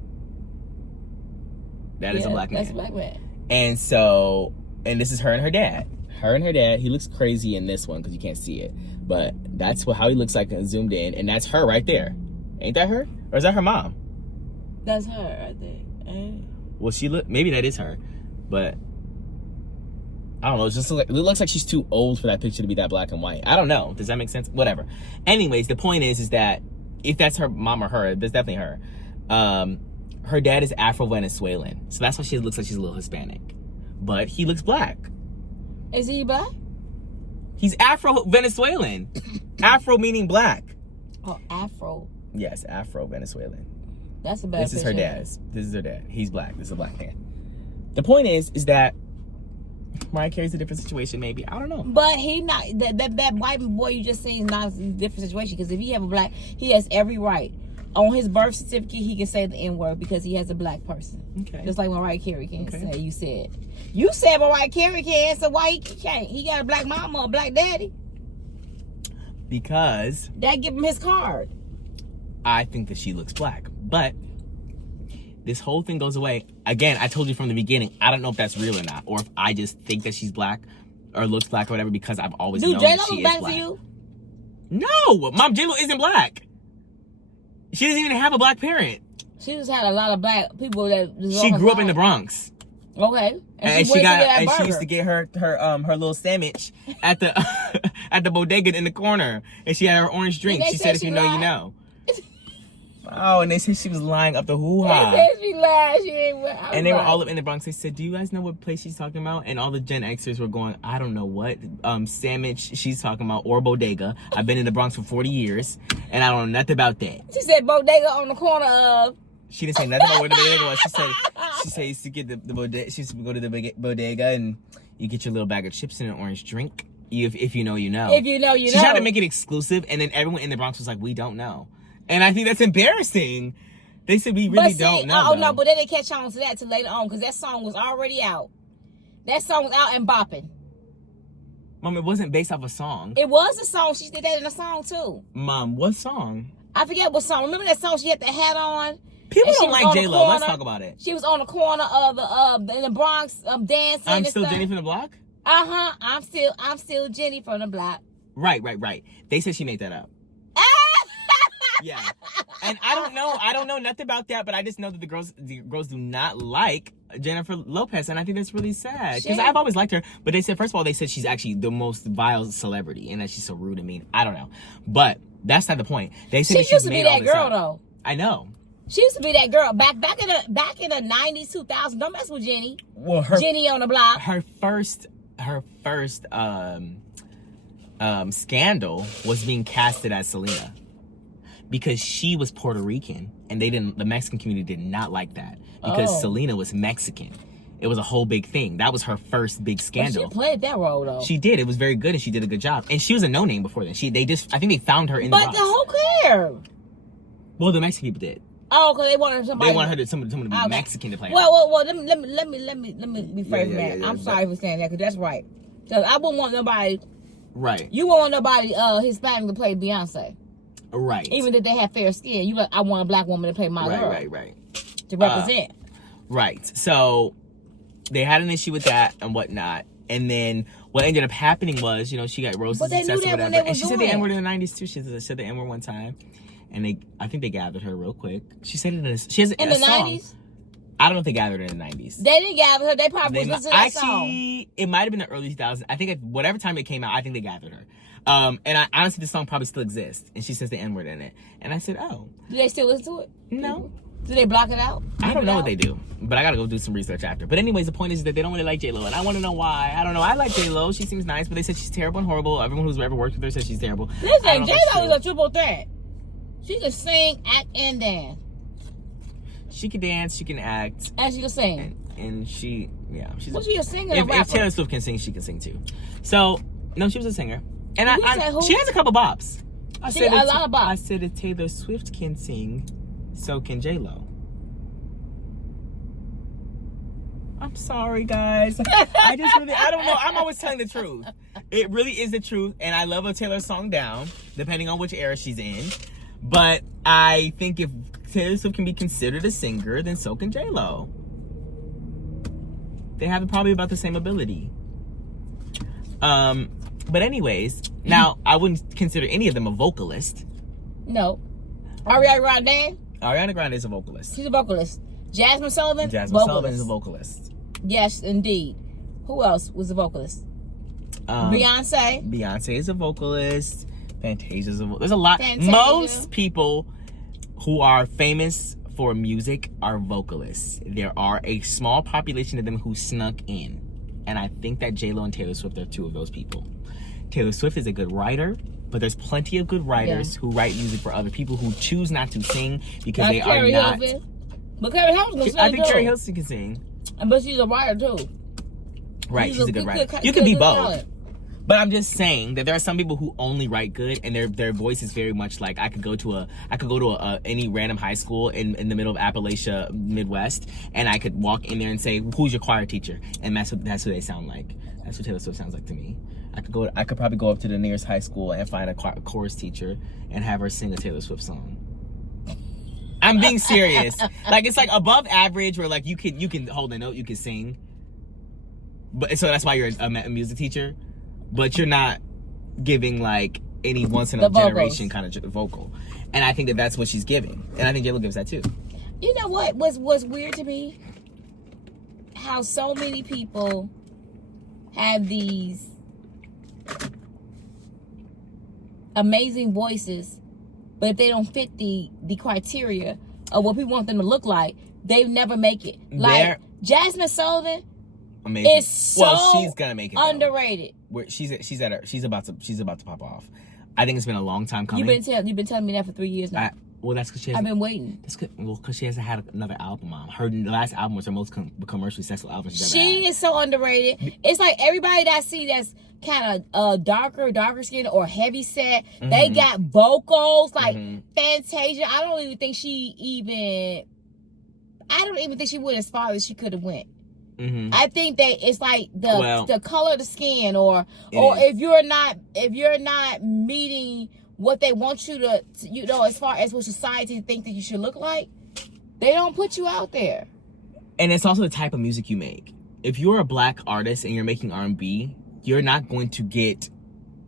That is a black man. That's a black man. And so... And this is her and her dad. Her and her dad. He looks crazy in this one because you can't see it. But that's how he looks like zoomed in. And that's her right there. Ain't that her? Or is that her mom? That's her, I think. Well, maybe that is her, but I don't know. It looks like she's too old for that picture to be that black and white. I don't know. Does that make sense? Whatever. Anyways, the point is that if that's her mom or her, that's definitely her. Her dad is Afro-Venezuelan, so that's why she looks like she's a little Hispanic. But he looks black. Is he black? He's Afro-Venezuelan. Afro meaning black. Oh, Afro. Yes, Afro-Venezuelan. That's a bad This is her dad's. This is her dad. He's black. This is a black man. The point is that Mariah Carey's a different situation, maybe. I don't know. But he not that white boy you just seen is not a different situation, because if he have a black, he has every right. On his birth certificate, he can say the N-word because he has a black person. Okay. Just like Mariah Carey can say. You said Mariah Carey can, so why he can't? He got a black mama or a black daddy. Because that give him his card. I think that she looks black, but this whole thing goes away. Again, I told you from the beginning, I don't know if that's real or not, or if I just think that she's black or looks black or whatever, because I've always known that she is black. To you? No, Mom JLo isn't black. She doesn't even have a black parent. She just had a lot of black people that. She grew up in the Bronx. Okay, and she used to get her little sandwich at the at the bodega in the corner, and she had her orange drink. She said, "If you know, you know." Oh, and they said she was lying up the hoo-ha. They said she lied. She ain't. And they were all up in the Bronx. They said, "Do you guys know what place she's talking about?" And all the Gen Xers were going, "I don't know what sandwich she's talking about, or bodega. I've been in the Bronx for 40 years, and I don't know nothing about that." She said bodega on the corner of. She didn't say nothing about where the bodega was. She said used to get the bodega. She used to go to the bodega and you get your little bag of chips and an orange drink. If you know, you know. If you know, you know. She tried to make it exclusive, and then everyone in the Bronx was like, "We don't know." And I think that's embarrassing. They said we really don't know. Oh, no, but they didn't catch on to that till later on, because that song was already out. That song was out and bopping. Mom, it wasn't based off a song. It was a song. She did that in a song, too. Mom, what song? I forget what song. Remember that song she had the hat on? People don't like JLo. Let's talk about it. She was on the corner of in the Bronx dancing. I'm still Jenny from the block? Uh-huh. I'm still Jenny from the block. Right. They said she made that up. Yeah. And I don't know nothing about that, but I just know that the girls do not like Jennifer Lopez, and I think that's really sad, because I've always liked her. But they said, first of all, they said she's actually the most vile celebrity, and that she's so rude and mean. I don't know, but that's not the point. They said she used to be that girl though. I know. She used to be that girl back in the 90s, 2000s. Don't mess with Jenny. Well, Jenny on the block. Her first scandal was being casted as Selena, because she was Puerto Rican, and the Mexican community did not like that, because Selena was Mexican. It was a whole big thing. That was her first big scandal. But she played that role though. She did. It was very good, and she did a good job. And she was a no-name before then. I think they found her in the Bronx. But who cared? Well, the Mexican people did. Oh, because they wanted somebody. They wanted someone to be Mexican to play. Well. Let me rephrase that. I'm sorry for saying that, because that's right. Because I wouldn't want nobody. Right. You won't want nobody Hispanic to play Beyonce. Right. Even if they have fair skin, you like, I want a black woman to play my girl. Right. To represent. Right. So they had an issue with that and whatnot, and then what ended up happening was, she got roasted. But they knew that when they and she said the N-word in the 90s too. She said the N-word one time. And I think they gathered her real quick. She said it in the song. 90s? I don't know if they gathered her in the 90s. They didn't gather her. They probably was listening to that song. It might have been the early 2000s. I think whatever time it came out, I think they gathered her. And honestly, the song probably still exists. And she says the N-word in it. And I said, oh. Do they still listen to it? No. Do they block it out? I don't know what they do. But I got to go do some research after. But anyways, the point is that they don't really like JLo. And I want to know why. I don't know. I like JLo. She seems nice. But they said she's terrible and horrible. Everyone who's ever worked with her says she's terrible. Listen, JLo is a triple threat. She can sing, act, and dance. She can dance, she can act. And she can sing. And she, yeah. She's she a singer? If Taylor Swift can sing, she can sing too. So, no, she was a singer. And she has a couple bops. A lot of bops. I said if Taylor Swift can sing, so can JLo. I'm sorry, guys. I don't know. I'm always telling the truth. It really is the truth. And I love a Taylor song down, depending on which era she's in. But I think if Taylor Swift can be considered a singer, then so can JLo. They have probably about the same ability. But anyways, now I wouldn't consider any of them a vocalist. No. Ariana Grande is a vocalist. She's a vocalist. Jasmine Sullivan is a vocalist. Yes, indeed. Who else was a vocalist? Beyonce. Beyonce is a vocalist. Fantasia's a vocalist. There's a lot. Most people who are famous for music are vocalists. There are a small population of them who snuck in. And I think that JLo and Taylor Swift are two of those people. Taylor Swift is a good writer, but there's plenty of good writers who write music for other people who choose not to sing because they are not. But Carrie Hilson can sing. I think Carrie Hilson can sing. But she's a writer too. Right, she's a good writer. You can be both. But I'm just saying that there are some people who only write good, and their voice is very much like I could go to any random high school in the middle of Appalachia, Midwest, and I could walk in there and say, "Who's your choir teacher?" And that's what they sound like. That's what Taylor Swift sounds like to me. I could probably go up to the nearest high school and find a chorus teacher and have her sing a Taylor Swift song. I'm being serious. Like, it's like above average, where like you can hold a note, you can sing. But so that's why you're a music teacher. But you're not giving like any once in a generation kind of vocal, and I think that that's what she's giving, and I think JLo gives that too. You know what was weird to me? How so many people have these amazing voices, but if they don't fit the criteria of what people want them to look like, they never make it. Like Jasmine Sullivan. Amazing. It's so she's gonna make it underrated. She's about to pop off. I think it's been a long time coming. You've been telling me that for 3 years now. That's because she. I've been waiting. That's good. Well, because she hasn't had another album. Her last album was her most commercially successful album she's ever had. She is so underrated. It's like everybody that I see that's kind of darker skin or heavy set. Mm-hmm. They got vocals like Fantasia. I don't even think she went as far as she could have went. Mm-hmm. I think that it's like the color of the skin, or if you're not meeting what they want you to, as far as what society think that you should look like, they don't put you out there. And it's also the type of music you make. If you're a black artist and you're making R&B, you're not going to get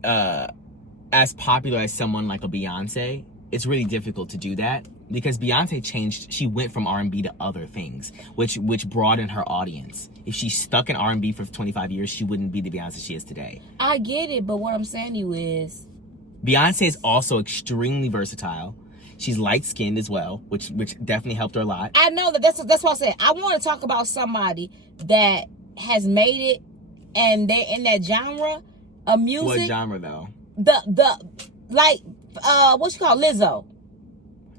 as popular as someone like a Beyonce. It's really difficult to do that. Because Beyonce changed, she went from R&B to other things, which broadened her audience. If she's stuck in R&B for 25 years, she wouldn't be the Beyonce she is today. I get it, but what I'm saying to you is... Beyonce is also extremely versatile. She's light-skinned as well, which definitely helped her a lot. I know that's what I said. I want to talk about somebody that has made it, and they're in that genre of music. What genre, though? What you call Lizzo.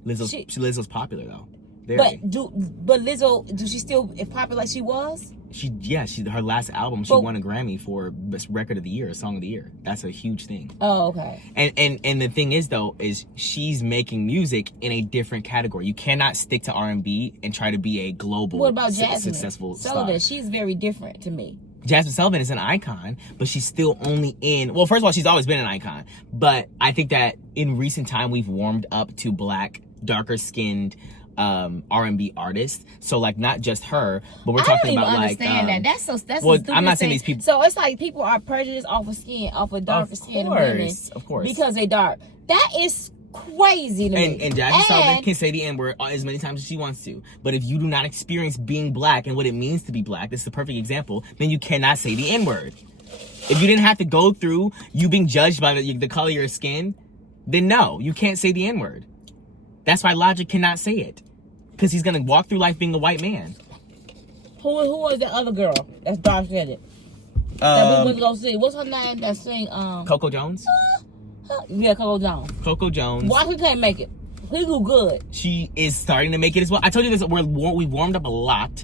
Lizzo's popular though. Very. But Lizzo, do she still is popular like she was? Her last album, she won a Grammy for best record of the year, song of the year. That's a huge thing. Oh, okay. And the thing is though, is she's making music in a different category. You cannot stick to R&B and try to be a global, what about Jasmine successful Sullivan? star. She's very different to me. Jasmine Sullivan is an icon, but she's still only well, first of all, she's always been an icon. But I think that in recent time, we've warmed up to black, darker skinned R&B artists. So like not just her, but we're talking about like that's well, I'm not saying these people. So it's like people are prejudiced off of darker skin women, of course, because they dark. That is crazy to me. And Jasmine Sullivan can say the N-word as many times as she wants to. But if you do not experience being black and what it means to be black, this is a perfect example, then you cannot say the N-word. If you didn't have to go through you being judged by the color of your skin, then no, you can't say the N-word. That's why Logic cannot say it. Because he's going to walk through life being a white man. Who was the other girl that's dark-skinned? That we went to go see. What's her name that sing? Coco Jones? Yeah, Coco Jones. Coco Jones. Why she can't make it? He do good. She is starting to make it as well. I told you this, we've warmed up a lot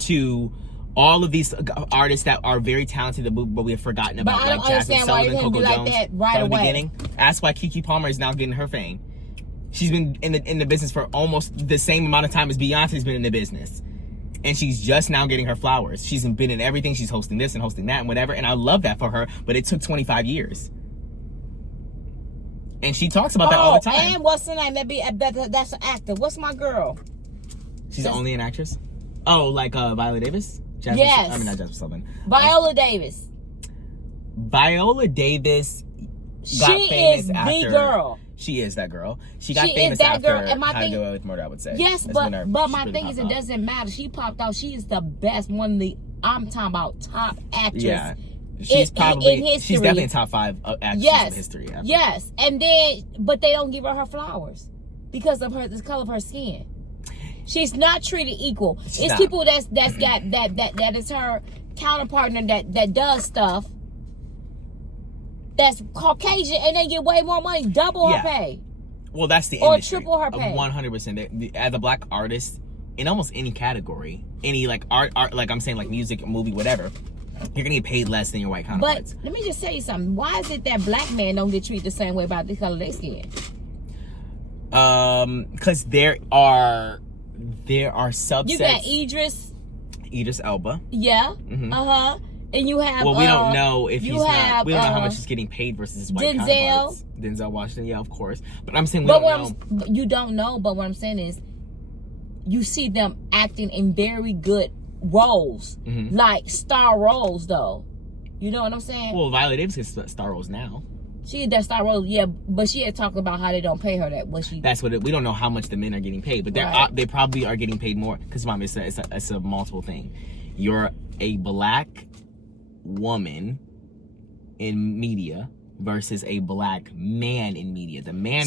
to all of these artists that are very talented, but we have forgotten about. But I don't understand why you can't be like that right away. Beginning. Ask why Keke Palmer is now getting her fame. She's been in the business for almost the same amount of time as Beyonce's been in the business. And she's just now getting her flowers. She's been in everything. She's hosting this and hosting that and whatever. And I love that for her, but it took 25 years. And she talks about that all the time. And what's the name? That's an actor. What's my girl? She's only an actress? Oh, like Viola Davis? Yes. I mean, not Jasmine Sullivan. Viola Davis. Viola Davis got famous after... She is the girl. She is that girl. She got famous after How to Get Away with Murder, I would say. Yes, but my thing is, it doesn't matter. She popped out. She is the best. I'm talking about top actress. Yeah. She's probably in history. She's definitely in top 5 actresses in history. Ever. Yes, and then but they don't give her flowers because of the color of her skin. She's not treated equal. It's people that is her counterpart that does stuff that's Caucasian and they get way more money, double her pay. Well, that's the industry. Or triple her pay. 100%. As a black artist in almost any category, any like art, like I'm saying like music, movie, whatever. You're gonna get paid less than your white counterparts. But let me just tell you something. Why is it that black men don't get treated the same way about the color of their skin? Because there are subsets. You got Idris Elba. Yeah. Mm-hmm. And you have. Well, we don't know if he's not. We don't know how much he's getting paid versus his white counterparts. Denzel Washington, yeah, of course. But I'm saying you don't know. But what I'm saying is, you see them acting in very good roles, like star roles, though. You know what I'm saying? Well, Viola Davis gets star roles now. She does star roles, yeah, but she had talked about how they don't pay her that. That's what we don't know how much the men are getting paid, but they probably are getting paid more. Because Mom, it's a multiple thing. You're a black woman in media versus a black man in media. The man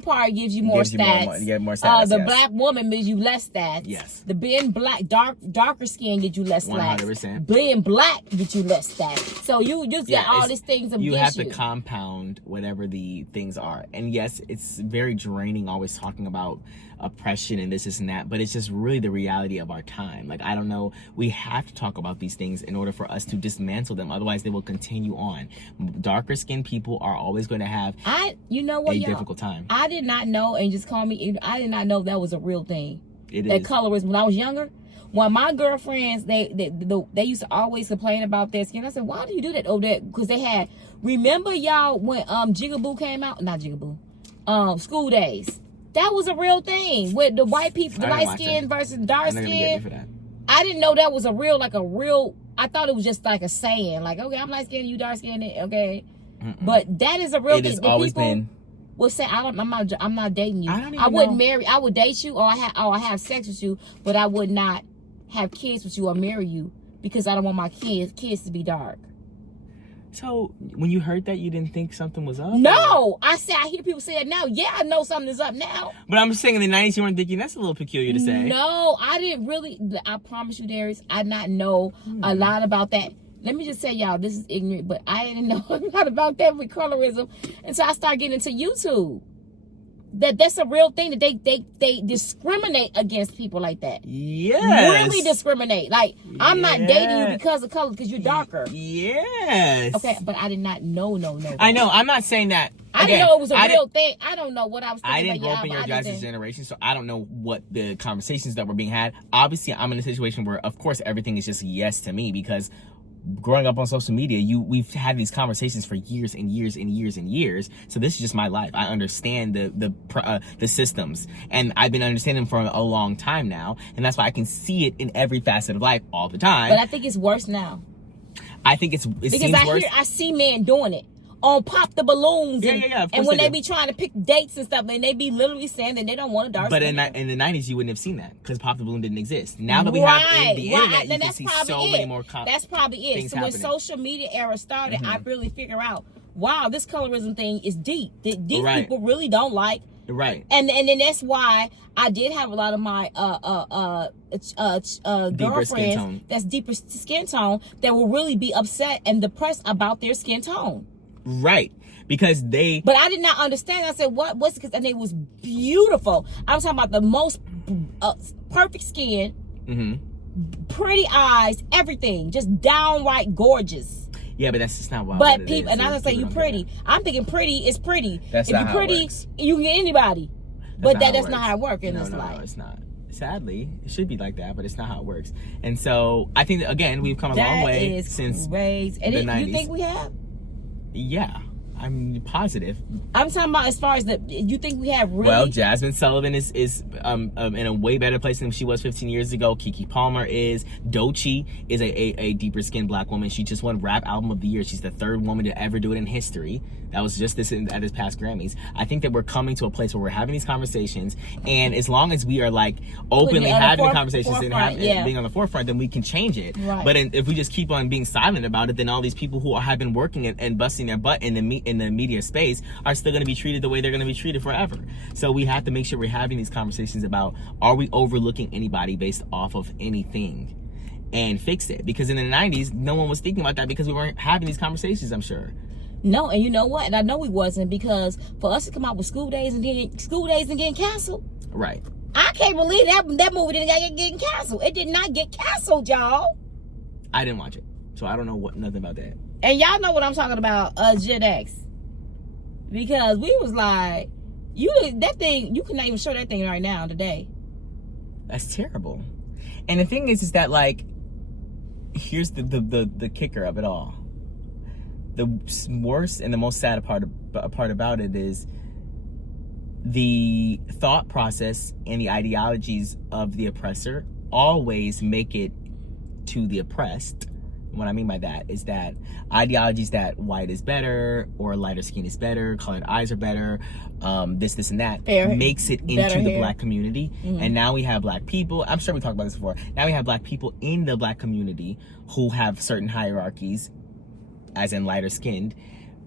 part gives you more stats. You get more stats. The black woman gives you less stats. Yes. The being black, darker skin gives you less stats. 100%. Being black gives you less stats. So you just got all these things against you. You have to compound whatever the things are. And yes, it's very draining always talking about oppression and this and that, but it's just really the reality of our time. Like, I don't know, we have to talk about these things in order for us to dismantle them, otherwise they will continue on. Darker skinned people are always going to have a difficult time. I did not know, and just call me, I did not know that was a real thing. It that is. Colorism. When I was younger, when my girlfriends, they used to always complain about their skin. I said, why do you do that? Oh, that because they had, remember y'all when Jigaboo came out? Not Jigaboo. School Days. That was a real thing with the white people, the light skin versus dark skin. I didn't know that was a real. I thought it was just like a saying, like, okay, I'm light skinned, you dark skinned, okay. But that is a real thing. It has always been. Will say, I'm not dating you. I wouldn't marry. I would date you, or I have sex with you, but I would not have kids with you or marry you because I don't want my kids to be dark. So when you heard that, you didn't think something was up? No, I hear people say it now. Yeah, I know something's up now. But I'm saying in the 90s, you weren't thinking that's a little peculiar to say. No, I didn't really. I promise you, Darius, I not know a lot about that. Let me just say, y'all, this is ignorant, but I didn't know a lot about that with colorism. And so I started getting into YouTube. That's a real thing, that they discriminate against people like that. Yes. Really discriminate. Like, I'm not dating you because of color, because you're darker. Yes. Okay, but I did not know. I know. I'm not saying that. I didn't know it was a real thing. I don't know what I was thinking. I didn't grow up in your guys' generation, so I don't know what the conversations that were being had. Obviously, I'm in a situation where, of course, everything is just yes to me because growing up on social media, we've had these conversations for years and years and years and years. So this is just my life. I understand the systems, and I've been understanding for a long time now, and that's why I can see it in every facet of life all the time. But I think it's worse now. I think it seems worse. I see men doing it on Pop the Balloons. And when they be trying to pick dates and stuff, and they be literally saying that they don't want a dark skin. But in the 90s, you wouldn't have seen that because Pop the Balloon didn't exist. Now that we have the internet, you can see so many more That's probably it. So when social media era started, I really figure out, wow, this colorism thing is deep. These people really don't like. Right. And then that's why I did have a lot of my girlfriends that's deeper skin tone that will really be upset and depressed about their skin tone. Right, because But I did not understand. I said, what's because, and it was beautiful. I'm talking about the most perfect skin, pretty eyes, everything, just downright gorgeous. Yeah, but that's just not what. But people, and I don't say you pretty. I'm thinking pretty is pretty. That's if not you're how pretty, it works. You can get anybody. But that's not how it works in this life. No, it's not. Sadly, it should be like that, but it's not how it works. And so I think that, again, we've come a long way since the 90s. You think we have? Yeah, I'm positive. I'm talking about as far as you think we have really? Well, Jasmine Sullivan is in a way better place than she was 15 years ago. Keke Palmer is. Doechii is a deeper skinned black woman. She just won Rap Album of the Year. She's the third woman to ever do it in history. That was just at this past Grammys. I think that we're coming to a place where we're having these conversations, and as long as we are like openly having the conversations and being on the forefront, then we can change it. Right. But if we just keep on being silent about it, then all these people who have been working and busting their butt in the media space are still going to be treated the way they're going to be treated forever. So we have to make sure we're having these conversations about, are we overlooking anybody based off of anything, and fix it. Because in the 90s, no one was thinking about that because we weren't having these conversations, I'm sure. No, and you know what? And I know we wasn't, because for us to come out with School Days and getting canceled. Right. I can't believe that movie didn't get canceled. It did not get canceled, y'all. I didn't watch it. So I don't know nothing about that. And y'all know what I'm talking about, Gen X. Because we was like, you cannot even show that thing right now today. That's terrible. And the thing is that, like, here's the kicker of it all. The worst and the most sad part about it is the thought process and the ideologies of the oppressor always make it to the oppressed. What I mean by that is that ideologies that white is better or lighter skin is better, colored eyes are better, this and that, makes it into the black community. And now we have black people. I'm sure we talked about this before. Now we have black people in the black community who have certain hierarchies, as in lighter skinned,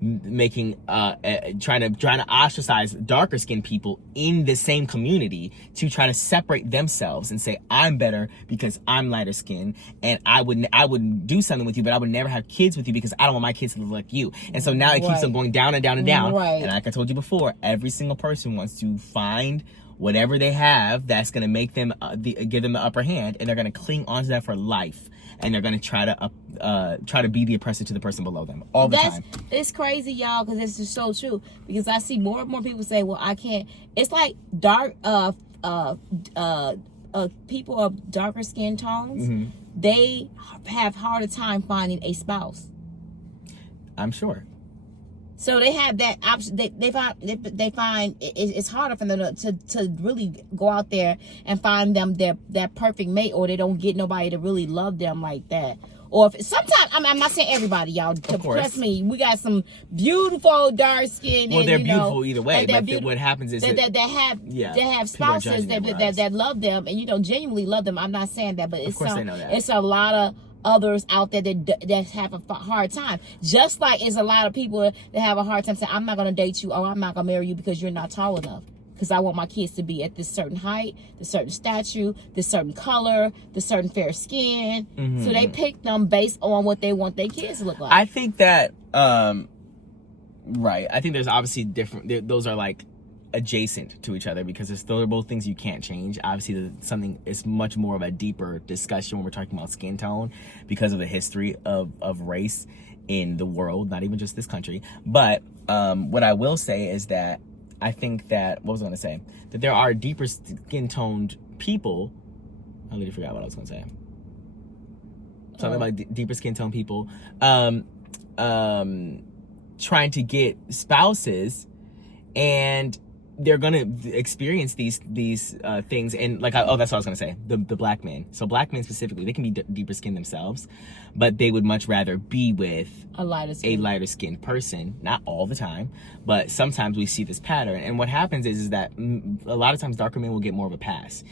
making trying to ostracize darker skinned people in the same community to try to separate themselves and say, I'm better because I'm lighter skinned, and I would do something with you, but I would never have kids with you because I don't want my kids to look like you. And so now it keeps on going down and down and down. And like I told you before, every single person wants to find whatever they have that's going to make them give them the upper hand, and they're going to cling onto that for life, and they're going to try to be the oppressor to the person below them all the time. It's crazy, y'all, because it's just so true. Because I see more and more people say, well, I can't. It's like dark people of darker skin tones, they have harder time finding a spouse. I'm sure. So they have that option. They find it's harder for them to really go out there and find them that perfect mate, or they don't get nobody to really love them like that. Or if sometimes, I'm not saying everybody, y'all. Trust me, we got some beautiful dark skin. Well, and, they're beautiful either way. But what happens is they have spouses that love them and genuinely love them. I'm not saying that, but it's they know that. It's a lot of others out there that have a hard time. Just like it's a lot of people that have a hard time saying, I'm not going to date you, or I'm not going to marry you because you're not tall enough. Because I want my kids to be at this certain height, this certain stature, this certain color, this certain fair skin. So they pick them based on what they want their kids to look like. I think that, right. I think there's obviously different, those are like adjacent to each other because those are both things you can't change. Obviously, something is much more of a deeper discussion when we're talking about skin tone because of the history of race in the world, not even just this country. But what I will say is that I think that, what was I going to say? That there are deeper skin toned people. I literally forgot what I was going to say. Something about deeper skin tone people trying to get spouses, and they're gonna experience these things, and like that's what I was gonna say. The black men. So black men specifically, they can be deeper skinned themselves, but they would much rather be with a lighter skinned person. Not all the time, but sometimes we see this pattern. And what happens is that a lot of times darker men will get more of a pass.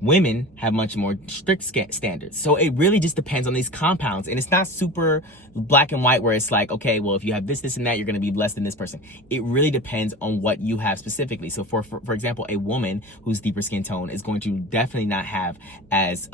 Women have much more strict standards. So it really just depends on these compounds. And it's not super black and white where it's like, okay, well, if you have this, and that, you're going to be less than this person. It really depends on what you have specifically. So for example, a woman who's deeper skin tone is going to definitely not have as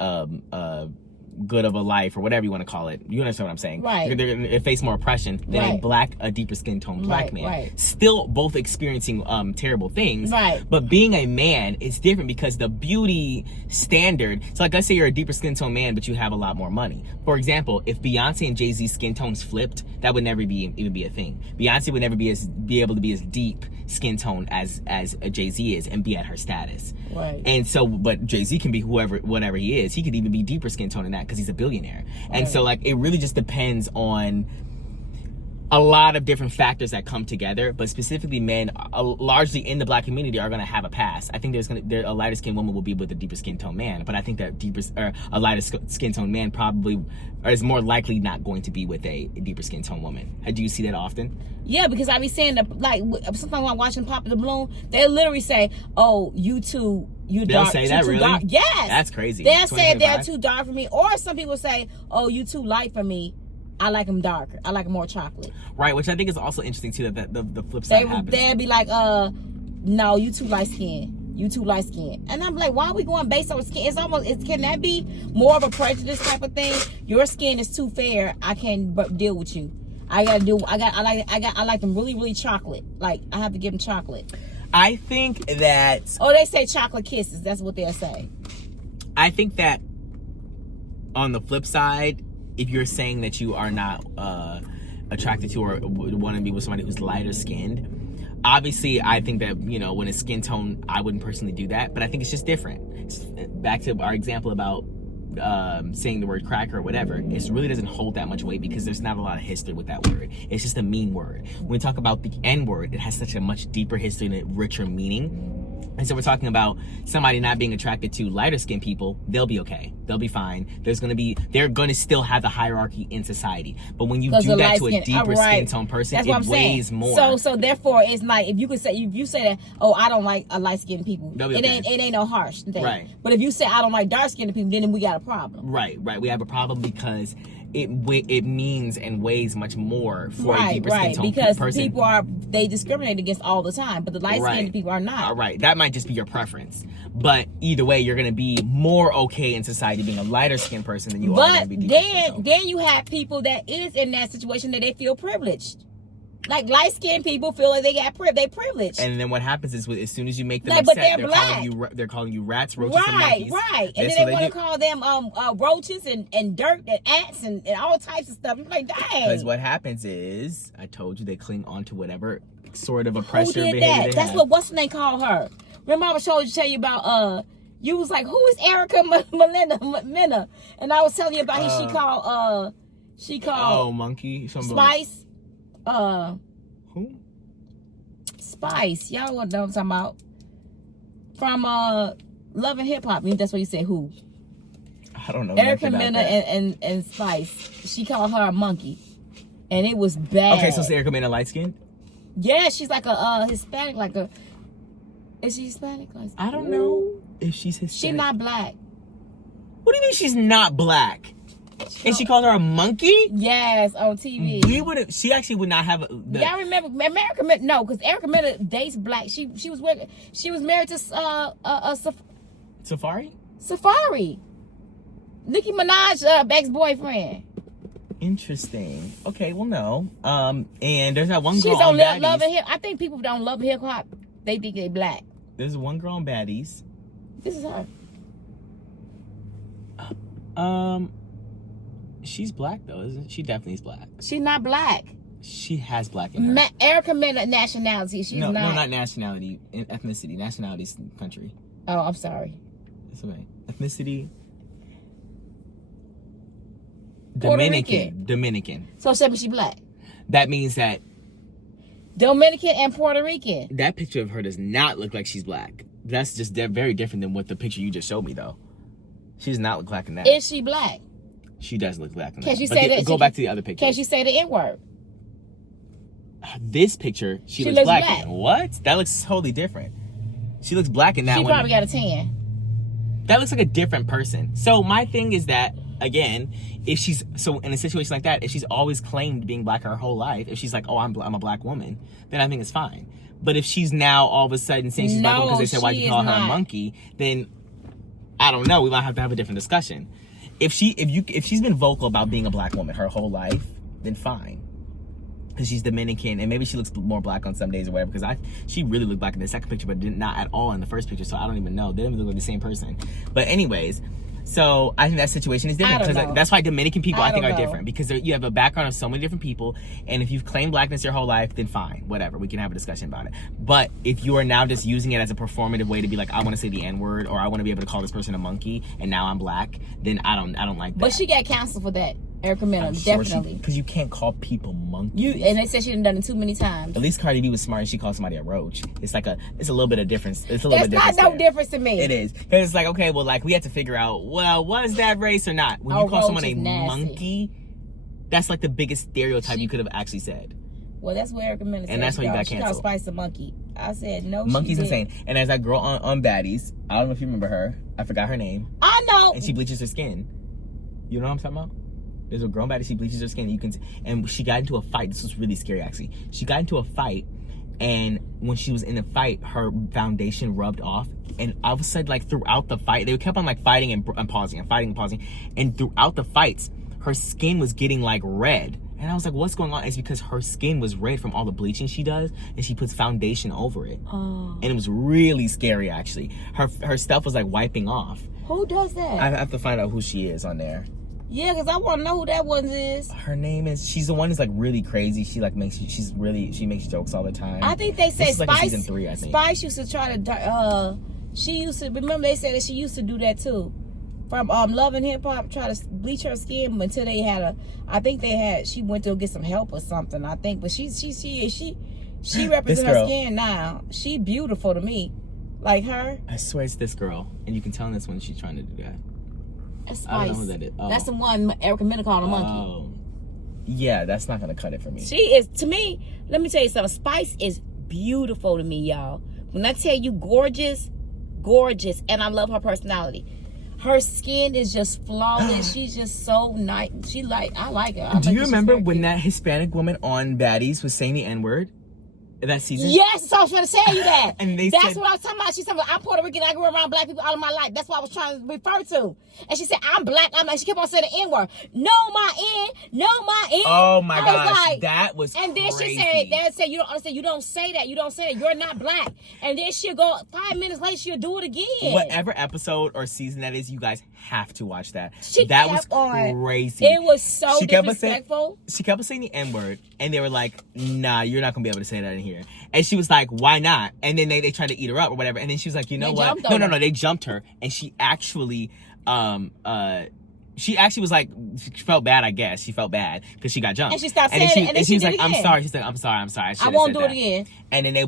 good of a life, or whatever you want to call it. You understand what I'm saying? Right. They're going to face more oppression than a deeper skin tone black man. Right. Still both experiencing terrible things. Right. But being a man is different because the beauty standard, so like let's say you're a deeper skin tone man, but you have a lot more money. For example, if Beyonce and Jay-Z's skin tones flipped, that would never even be a thing. Beyonce would never be able to be as deep skin tone as a Jay-Z is and be at her status. Right. And so, but Jay-Z can be whatever he is. He could even be deeper skin tone than that because he's a billionaire. And so like it really just depends on a lot of different factors that come together, but specifically men largely in the black community are going to have a pass. I think a lighter skinned woman will be with a deeper skin tone man, but I think that a lighter skin tone man probably is more likely not going to be with a deeper skin tone woman. Do you see that often? Yeah, because I be saying that, like, sometimes when I'm watching Pop the Balloon, they literally say, "Oh, you too." They'll dark. Say that, really? Dark. Yes. That's crazy. They'll say they're too dark for me. Or some people say, "Oh, you too light for me. I like them darker. I like them more chocolate." Right, which I think is also interesting too, that the flip side happens. They'd be like, no, you too light skin. You too light skin. And I'm like, why are we going based on skin? Can that be more of a prejudice type of thing? Your skin is too fair. I can't deal with you. I like them really, really chocolate. Like, I have to give them chocolate. I think that... Oh, they say chocolate kisses. That's what they'll say. I think that on the flip side, if you're saying that you are not attracted to or want to be with somebody who's lighter skinned, obviously I think that, you know, when it's skin tone, I wouldn't personally do that, but I think it's just different. Back to our example about saying the word cracker or whatever, it really doesn't hold that much weight because there's not a lot of history with that word. It's just a mean word. When we talk about the N word, it has such a much deeper history and a richer meaning. And so we're talking about somebody not being attracted to lighter skinned people. They'll be okay. They'll be fine. They're going to still have the hierarchy in society. But when you do that to a deeper skin tone person, it weighs more. So therefore, it's like if you say that, oh, I don't like a light skinned people. It ain't no harsh thing. Right. But if you say I don't like dark skinned people, then we got a problem. Right. We have a problem because it means and weighs much more for a deeper skin tone person. Because people they discriminate against all the time, but the light skinned people are not. Right. That might just be your preference. But either way, you're gonna be more okay in society being a lighter skinned person than you are. But then you have people that is in that situation that they feel privileged. Like light skinned people feel like they privileged. And then what happens is, as soon as you make them upset, they're calling you rats, roaches, and monkeys. Right. And then they want to call them roaches and dirt and ants and all types of stuff. You're like, dang. Because what happens is, I told you, they cling on to whatever sort of oppressor behavior that? That's what what's the name called her. Remember I was tell you about you was like, who is Erica Mena? And I was telling you about she called monkey Spice. Who? Spice. Y'all know what I'm talking about. From Love and Hip Hop. I mean, that's what you said. Who? I don't know. Erica Mena and Spice. She called her a monkey. And it was bad. Okay, so is Erica Mena light skinned? Yeah, she's like a Hispanic, is she Hispanic? I don't know if she's Hispanic. She's not black. What do you mean she's not black? And she called her a monkey? Yes, on TV. She actually would not have. Y'all remember America? No, because Erica Mena dates black. She was married to Safari. Nicki Minaj's ex-boyfriend. Interesting. Okay, well, no. And there's that one girl. She's on Love and Hip. I think people don't love hip hop. They think they black. There's one girl on Baddies. This is her. She's black though, isn't she? Definitely is black. She's not black. She has black in her. Erica Mena nationality. She's not. No, not nationality. Ethnicity. Nationality is country. Oh, I'm sorry. It's okay. Ethnicity. Dominican. So she black. That means that Dominican and Puerto Rican. That picture of her does not look like she's black. That's just very different than what the picture you just showed me, though. She does not look black in that. Is she black? She does look black in that. Can she say that? Go back to the other picture. Can she say the N-word? This picture, she looks black. What? That looks totally different. She looks black in that one. She probably got a tan. That looks like a different person. So my thing is that, again, if she's in a situation like that, if she's always claimed being black her whole life, if she's like, oh, I'm a black woman, then I think it's fine. But if she's now all of a sudden saying she's black because they said, why you call her a monkey, then I don't know. We might have to have a different discussion. If she's been vocal about being a black woman her whole life, then fine. Because she's Dominican, and maybe she looks more black on some days or whatever, because she really looked black in the second picture, but not at all in the first picture, so I don't even know. They don't even look like the same person. But anyways, so I think that situation is different. Because that's why Dominican people, I think, are different. Because you have a background of so many different people, and if you've claimed blackness your whole life, then fine, whatever. We can have a discussion about it. But if you are now just using it as a performative way to be like, I want to say the N-word, or I want to be able to call this person a monkey, and now I'm black, then I don't like that. But she got canceled for that. Erica Mena, definitely. Because you can't call people monkeys. And they said she done it too many times. At least Cardi B was smart and she called somebody a roach. It's a little bit of difference. It's not no difference to me. It is. Because it's like, okay, well, like, we have to figure out, well, was that race or not? When you call someone a monkey, that's like the biggest stereotype you could have actually said. Well, that's what Erica Mena said. And that's why you got canceled. She called Spice a monkey. I said, no, Monkey's insane. And as that girl on Baddies, I don't know if you remember her. I forgot her name. I know. And she bleaches her skin. You know what I'm talking about? There's a girl baddie, she bleaches her skin. And she got into a fight. This was really scary, actually. She got into a fight, and when she was in the fight, her foundation rubbed off. And all of a sudden, like, throughout the fight, they kept on, like, fighting and pausing and fighting and pausing. And throughout the fights, her skin was getting, like, red. And I was like, what's going on? It's because her skin was red from all the bleaching she does, and she puts foundation over it. Oh. And it was really scary, actually. Her stuff was, like, wiping off. Who does that? I have to find out who she is on there. Yeah, because I want to know who that one is. Her name is. She's the one who's like really crazy. She like makes. She makes jokes all the time. I think they said This is like Spice. in season 3, I think. Spice used to try to. She used to. Remember they said that she used to do that too. From Love and Hip Hop, try to bleach her skin until they had a. I think they had. She went to get some help or something. I think, but she represents her skin now. She beautiful to me, like her. I swear it's this girl, and you can tell in this one she's trying to do that. That's Spice. I don't know who that is. Oh. That's the one Erica Mena called a monkey. Oh. Yeah, that's not gonna cut it for me. She is, to me, let me tell you something. Spice is beautiful to me, y'all. When I tell you gorgeous, gorgeous, and I love her personality. Her skin is just flawless. She's just so nice. I like her. Do you remember when that Hispanic woman on Baddies was saying the N-word? That season? Yes, I was trying to tell you that. And That's what I was talking about. She said, well, I'm Puerto Rican. I grew around black people all of my life. That's what I was trying to refer to. And she said, I'm black. I'm like, she kept on saying the N-word. No, my N. No, my N. Oh, my gosh. Like, that was and then crazy. she said, you don't understand. You don't say that. You don't say that. You're not black. And then she'll go 5 minutes later, she'll do it again. Whatever episode or season that is, you guys have to watch that. She that was kept on. crazy. It was so disrespectful. She kept on saying the N-word, and they were like, nah, you're not going to be able to say that in here. And she was like, why not? And then they tried to eat her up or whatever. And then she was like, you know what? No. They jumped her. And she actually, was like, she felt bad, I guess. She felt bad because she got jumped. And she stopped saying it. And then she was like, I'm sorry. She said, I'm sorry. I won't do it again. And then they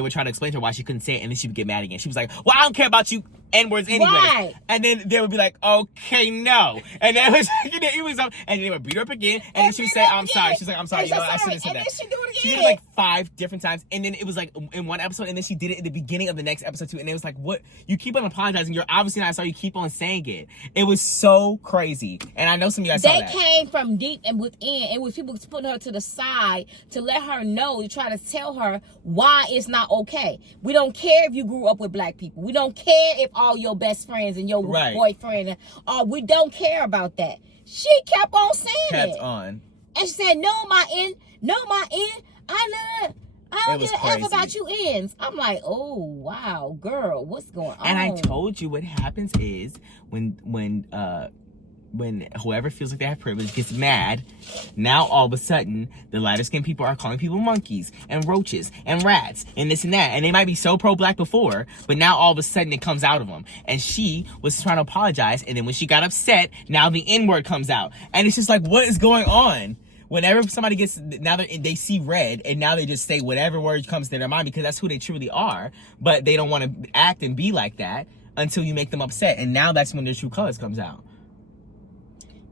were trying to explain to her why she couldn't say it. And then she would get mad again. She was like, well, I don't care about you N-words anyway. Right. And then they would be like, okay, no. And then it was and they would beat her up again. And then she would say, I'm sorry. She's like, I'm sorry. You know, I shouldn't have said that. She do it again. She did it like 5 different times. And then it was like in one episode. And then she did it at the beginning of the next episode too. And it was like, what? You keep on apologizing. You're obviously not sorry. You keep on saying it. It was so crazy. And I know some of you guys saw that. They came from deep and within. It was people putting her to the side to let her know, to try to tell her why it's not okay. We don't care if you grew up with black people. We don't care if all your best friends and your boyfriend, we don't care about that. She kept on saying it. Kept on. And she said, no, my N, I don't give a F about you ends. I'm like, oh, wow, girl, what's going on? And I told you what happens is when whoever feels like they have privilege gets mad, now all of a sudden the lighter skinned people are calling people monkeys and roaches and rats and this and that. And they might be so pro-black before, but now all of a sudden it comes out of them. And she was trying to apologize, and then when she got upset, now the N-word comes out. And it's just like, what is going on? Whenever somebody gets, now they see red, and now they just say whatever word comes to their mind because that's who they truly are, but they don't want to act and be like that until you make them upset. And now that's when their true colors comes out.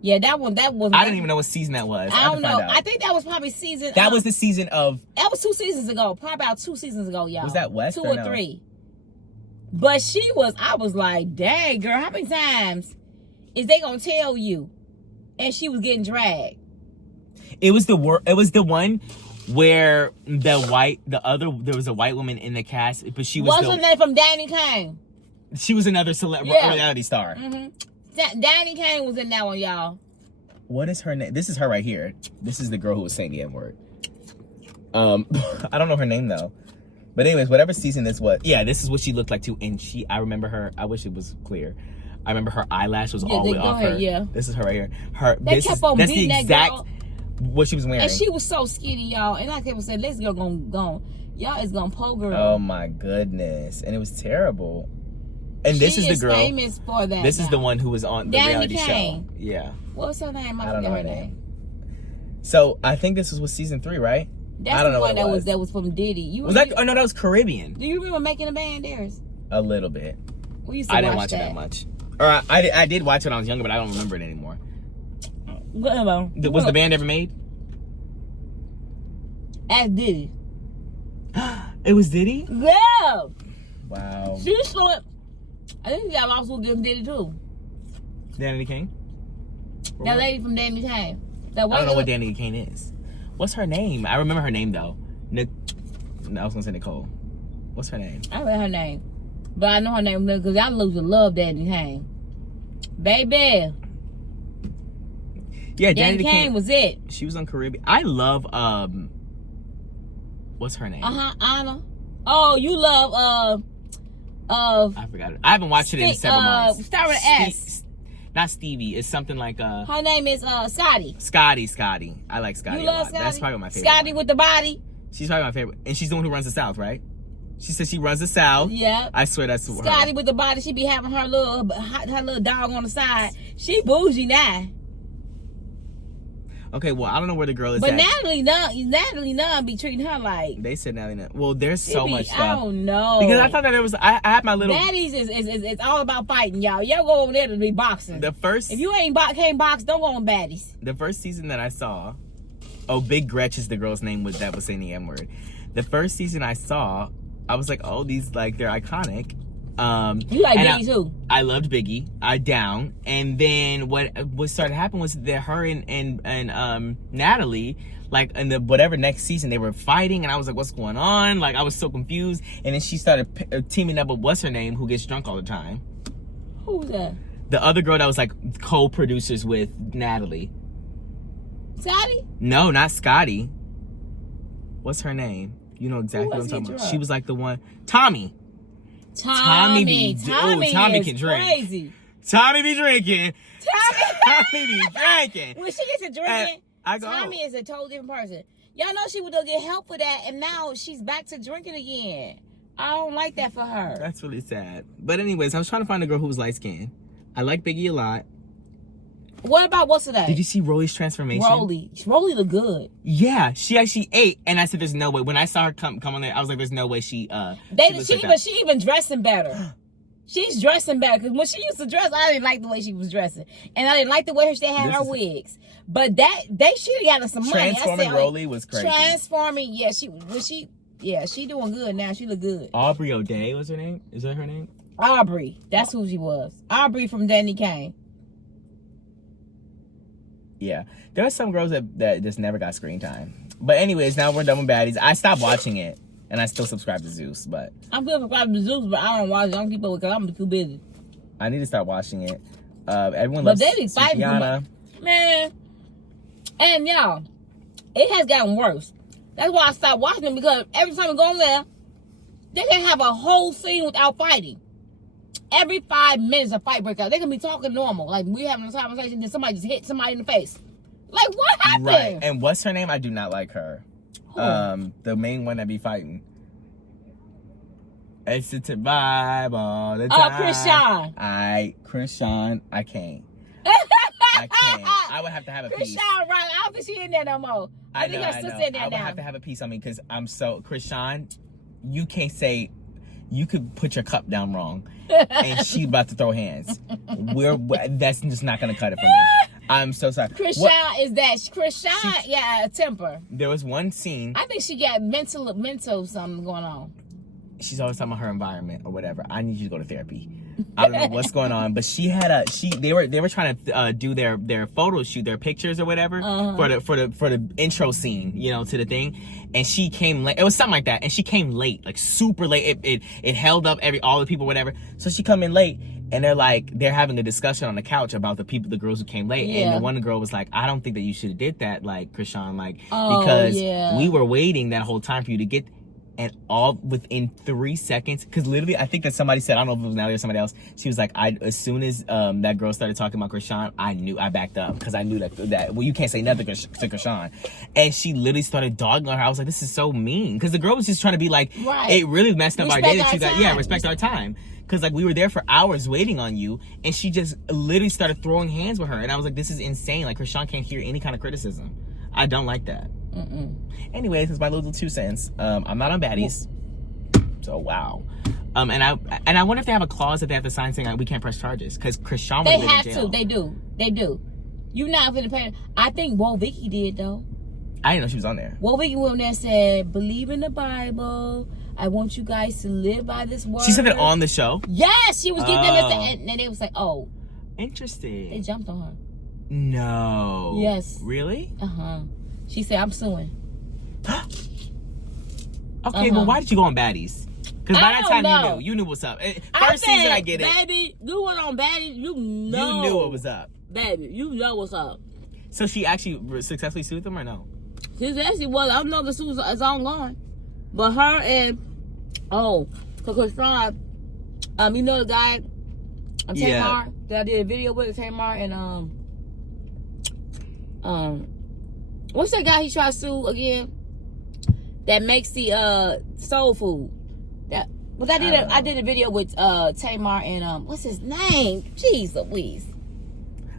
Yeah, that one. I didn't even know what season that was. I don't know. I think that was probably season. That was the season of. That was 2 seasons ago. Probably about 2 seasons ago, y'all. Was that West? 2 or 3. But I was like, dang, girl, how many times is they gonna tell you? And she was getting dragged. It was the one where there was a white woman in the cast, but she was. Wasn't that from Danny Kane? She was another reality star. Mm-hmm. Danny Kane was in that one, y'all. What is her name? This is her right here. This is the girl who was saying the N-word. I don't know her name though. But anyways, whatever season this was, yeah, this is what she looked like too. And I remember her. I wish it was clear. I remember her eyelash was all the way off her. Yeah. This is her right here. That's beating the exact that girl. What she was wearing. And she was so skinny, y'all. And like people said, this girl gonna y'all is gonna poke her. Oh my goodness. And it was terrible. And this is the girl. Famous for that. This is the one who was on the reality show. Yeah. What's her name? I don't know her name. So I think this was season 3, right? That's the one that was from Diddy. Was that? Oh no, that was Caribbean. Do you remember Making a Band, Darius? A little bit. We used to I didn't watch it that much. Or I did watch it when I was younger, but I don't remember it anymore. Whatever. Was the band ever made? As Diddy. It was Diddy? Yeah. Wow. She was showing. I think you got also give Diddy too. Danny Kane? That lady from Danny Kane. I don't know what Danny Kane is. What's her name? I remember her name though. No, I was gonna say Nicole. What's her name? I don't know her name. But I know her name because I love Danny Kane. Baby. Yeah, Danny Kane was it. She was on Caribbean. I love what's her name? Anna. Oh, you love I forgot it. I haven't watched it in several months. Start with S. Not Stevie. It's something like Her name is Scotty. Scotty. I like Scotty. You a love lot. Scotty? That's probably my favorite. Scotty one. with the body. She's probably my favorite, and she's the one who runs the South, right? She says she runs the South. Yeah. I swear that's Scotty her. with the body. She be having her little dog on the side. She bougie now. Okay, well, I don't know where the girl is But at. Natalie Nunn be treating her like. They said Natalie Nunn. Well, there's so much stuff. I don't know. Because I thought that there was. I had my little. Baddies is it's all about fighting, y'all. Y'all go over there to be boxing. If you can't box, don't go on Baddies. The first season that I saw, Big Gretch is the girl's name that was saying the N word. The first season I saw, I was like, oh, these like they're iconic. You like Biggie too? I loved Biggie. And then what started happening was that her and Natalie, like in the whatever next season, they were fighting, and I was like, what's going on? Like I was so confused. And then she started teaming up with what's her name, who gets drunk all the time. Who's that? The other girl that was like co-producers with Natalie. Scotty? No, not Scotty. What's her name? You know exactly what I'm talking about. Drunk? She was like the one. Tommy Tommy can drink. Crazy. Tommy be drinking. Tommy be drinking. When she gets to drinking, Tommy is a totally different person. Y'all know she would go get help for that, and now she's back to drinking again. I don't like that for her. That's really sad. But anyways, I was trying to find a girl who was light skinned. I like Biggie a lot. What about what's today? Did you see Rolly's transformation? Rolly look good. Yeah, she actually ate, and I said, "There's no way." When I saw her come on there, I was like, "There's no way she." She even dressing better. She's dressing better because when she used to dress, I didn't like the way she was dressing, and I didn't like the way she had her wigs. But she got us some money. Transforming Rolly was crazy. Transforming, she doing good now. She look good. Aubrey O'Day was her name. Is that her name? Aubrey, that's who she was. Aubrey from Danny Kane. Yeah, there are some girls that just never got screen time. But anyways, now we're done with Baddies. I stopped watching it, and I still subscribe to Zeus. But I'm still subscribed to Zeus, but I don't watch it. I don't keep up with it because I'm too busy. I need to start watching it. Everyone loves they be fighting, man. And y'all, it has gotten worse. That's why I stopped watching it, because every time we go on there, they can have a whole scene without fighting. Every 5 minutes a fight breaks out. They can be talking normal, like we having a conversation, then somebody just hit somebody in the face. Like, what happened? Right. And what's her name? I do not like her. The main one that be fighting. It's a vibe all the time. Chrisean. I can't. I would have to have a piece. Chrisean, right? I don't think she in there no more. I think her sister in there now. I would have to have a piece on me because I'm so Chrisean. You can't say. You could put your cup down wrong, and she's about to throw hands. That's just not gonna cut it for me. I'm so sorry. Chrisean is that Chrisean? Temper. There was one scene. I think she got mental something going on. She's always talking about her environment or whatever. I need you to go to therapy. I don't know what's going on, but they were trying to do their photo shoot, their pictures or whatever for the intro scene, to the thing, and she came late. It was something like that, and she came late, like super late. It held up all the people, whatever. So she come in late, and they're having a discussion on the couch about the girls who came late, and the one girl was like, "I don't think that you should have did that, like Chrisean, because we were waiting that whole time for you to get." And all within 3 seconds, because literally, I think that somebody said, I don't know if it was Nelly or somebody else, she was like, as soon as that girl started talking about Chrisean, I backed up, because I knew that you can't say nothing to Chrisean. And she literally started dogging on her. I was like, this is so mean, because the girl was just trying to be like, it really messed up our day that you got, respect our time. Because we were there for hours waiting on you, and she just literally started throwing hands with her. And I was like, this is insane. Like, Chrisean can't hear any kind of criticism. I don't like that. Anyways, it's my little 2 cents. I'm not on Baddies, so wow. And I wonder if they have a clause that they have to sign saying we can't press charges, because Chrisean would have been in jail. They do. You not gonna pay. I think Walt Vicky did though. I didn't know she was on there. Walt Vicky went on there and said, "Believe in the Bible. I want you guys to live by this word." She said that on the show. Yes, she was giving them, and they was like, "Oh, interesting." They jumped on her. No. Yes. Really? She said, "I'm suing." Okay, well, why did you go on Baddies? Because by that time you knew what's up. First season, I get it. Baby, you went on Baddies, you knew what was up. Baby, you know what's up. So she actually successfully sued them or no? She actually was. I don't know if the suit is ongoing. But her and, because Chrisean, you know the guy, Tamar? that I did a video with Tamar and what's that guy he tried to sue again? That makes the soul food. I did a video with Tamar and what's his name? Jeez Louise.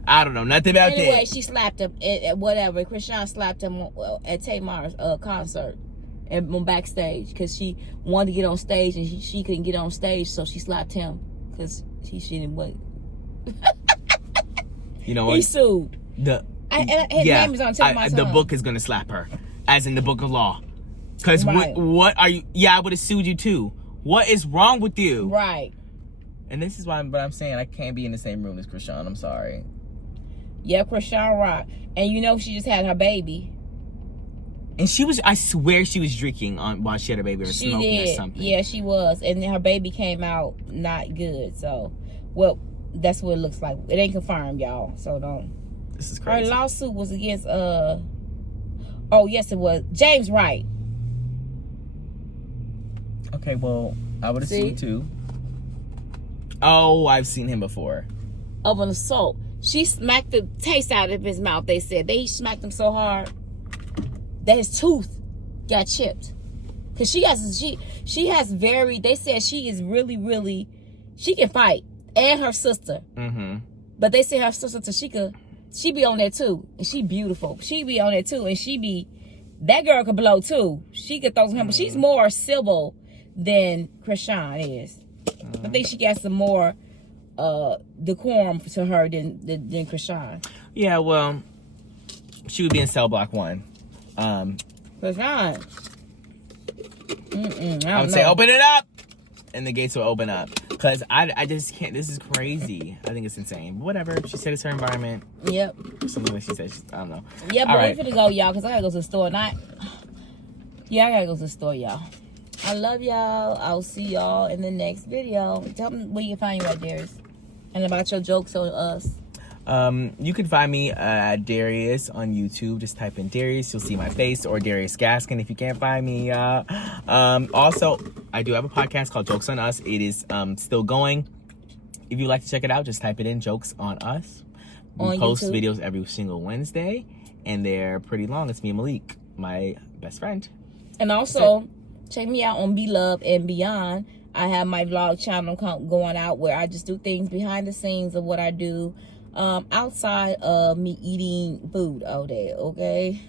I don't know nothing about that. Anyway, she slapped him at whatever. Chrisean slapped him at Tamar's concert and backstage because she wanted to get on stage and she couldn't get on stage, so she slapped him because she didn't wait. You know what? He sued. His name is on Tamar's the book is gonna slap her, as in the book of law. Because what are you? Yeah, I would have sued you too. What is wrong with you? Right. And this is why I'm saying I can't be in the same room as Chrisean. I'm sorry. Yeah, Chrisean Rock. And you know she just had her baby. And I swear she was drinking while she had her baby or smoking or something. Yeah, she was. And her baby came out not good. So, well, that's what it looks like. It ain't confirmed, y'all. So don't. This is crazy. Her lawsuit was against, oh, yes, it was. James Wright. Okay, well, I would assume too. Oh, I've seen him before. Of an assault. She smacked the taste out of his mouth, they said. They smacked him so hard that his tooth got chipped. Because they said she is really, really, she can fight. And her sister. Mm-hmm. But they say her sister Tashika, she be on there too. And she beautiful. She be on there too. And that girl could blow too. She could throw some, but she's more civil than Chrisean is. I think she got some more decorum to her than Chrisean. Yeah, well, she would be in cell block 1. Chrisean. I would say open it up, and the gates will open up. Because I just can't. This is crazy. I think it's insane. But whatever. She said it's her environment. Yep. Something like she said. I don't know. Yeah, but we're finna go, y'all, because I gotta go to the store. I gotta go to the store, y'all. I love y'all. I'll see y'all in the next video. Tell me where you can find you at, Darius. And about your jokes on us. You can find me at Darius on YouTube. Just type in Darius. You'll see my face, or Darius Gaskin if you can't find me. Also, I do have a podcast called Jokes on Us. It is still going. If you'd like to check it out, just type it in Jokes on Us. We post YouTube videos every single Wednesday, and they're pretty long. It's me and Malik, my best friend. And also, check me out on Be Love and Beyond. I have my vlog channel going out where I just do things behind the scenes of what I do outside of me eating food all day, okay?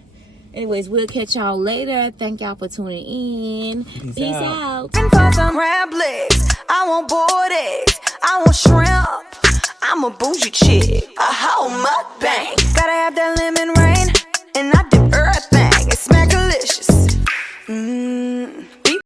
Anyways, we'll catch y'all later. Thank y'all for tuning in. Peace out. And for some crab legs, I want boiled eggs, I want shrimp, I'm a bougie chick, a whole mukbang. Gotta have that lemon rain, and I dip everything. It's smackalicious.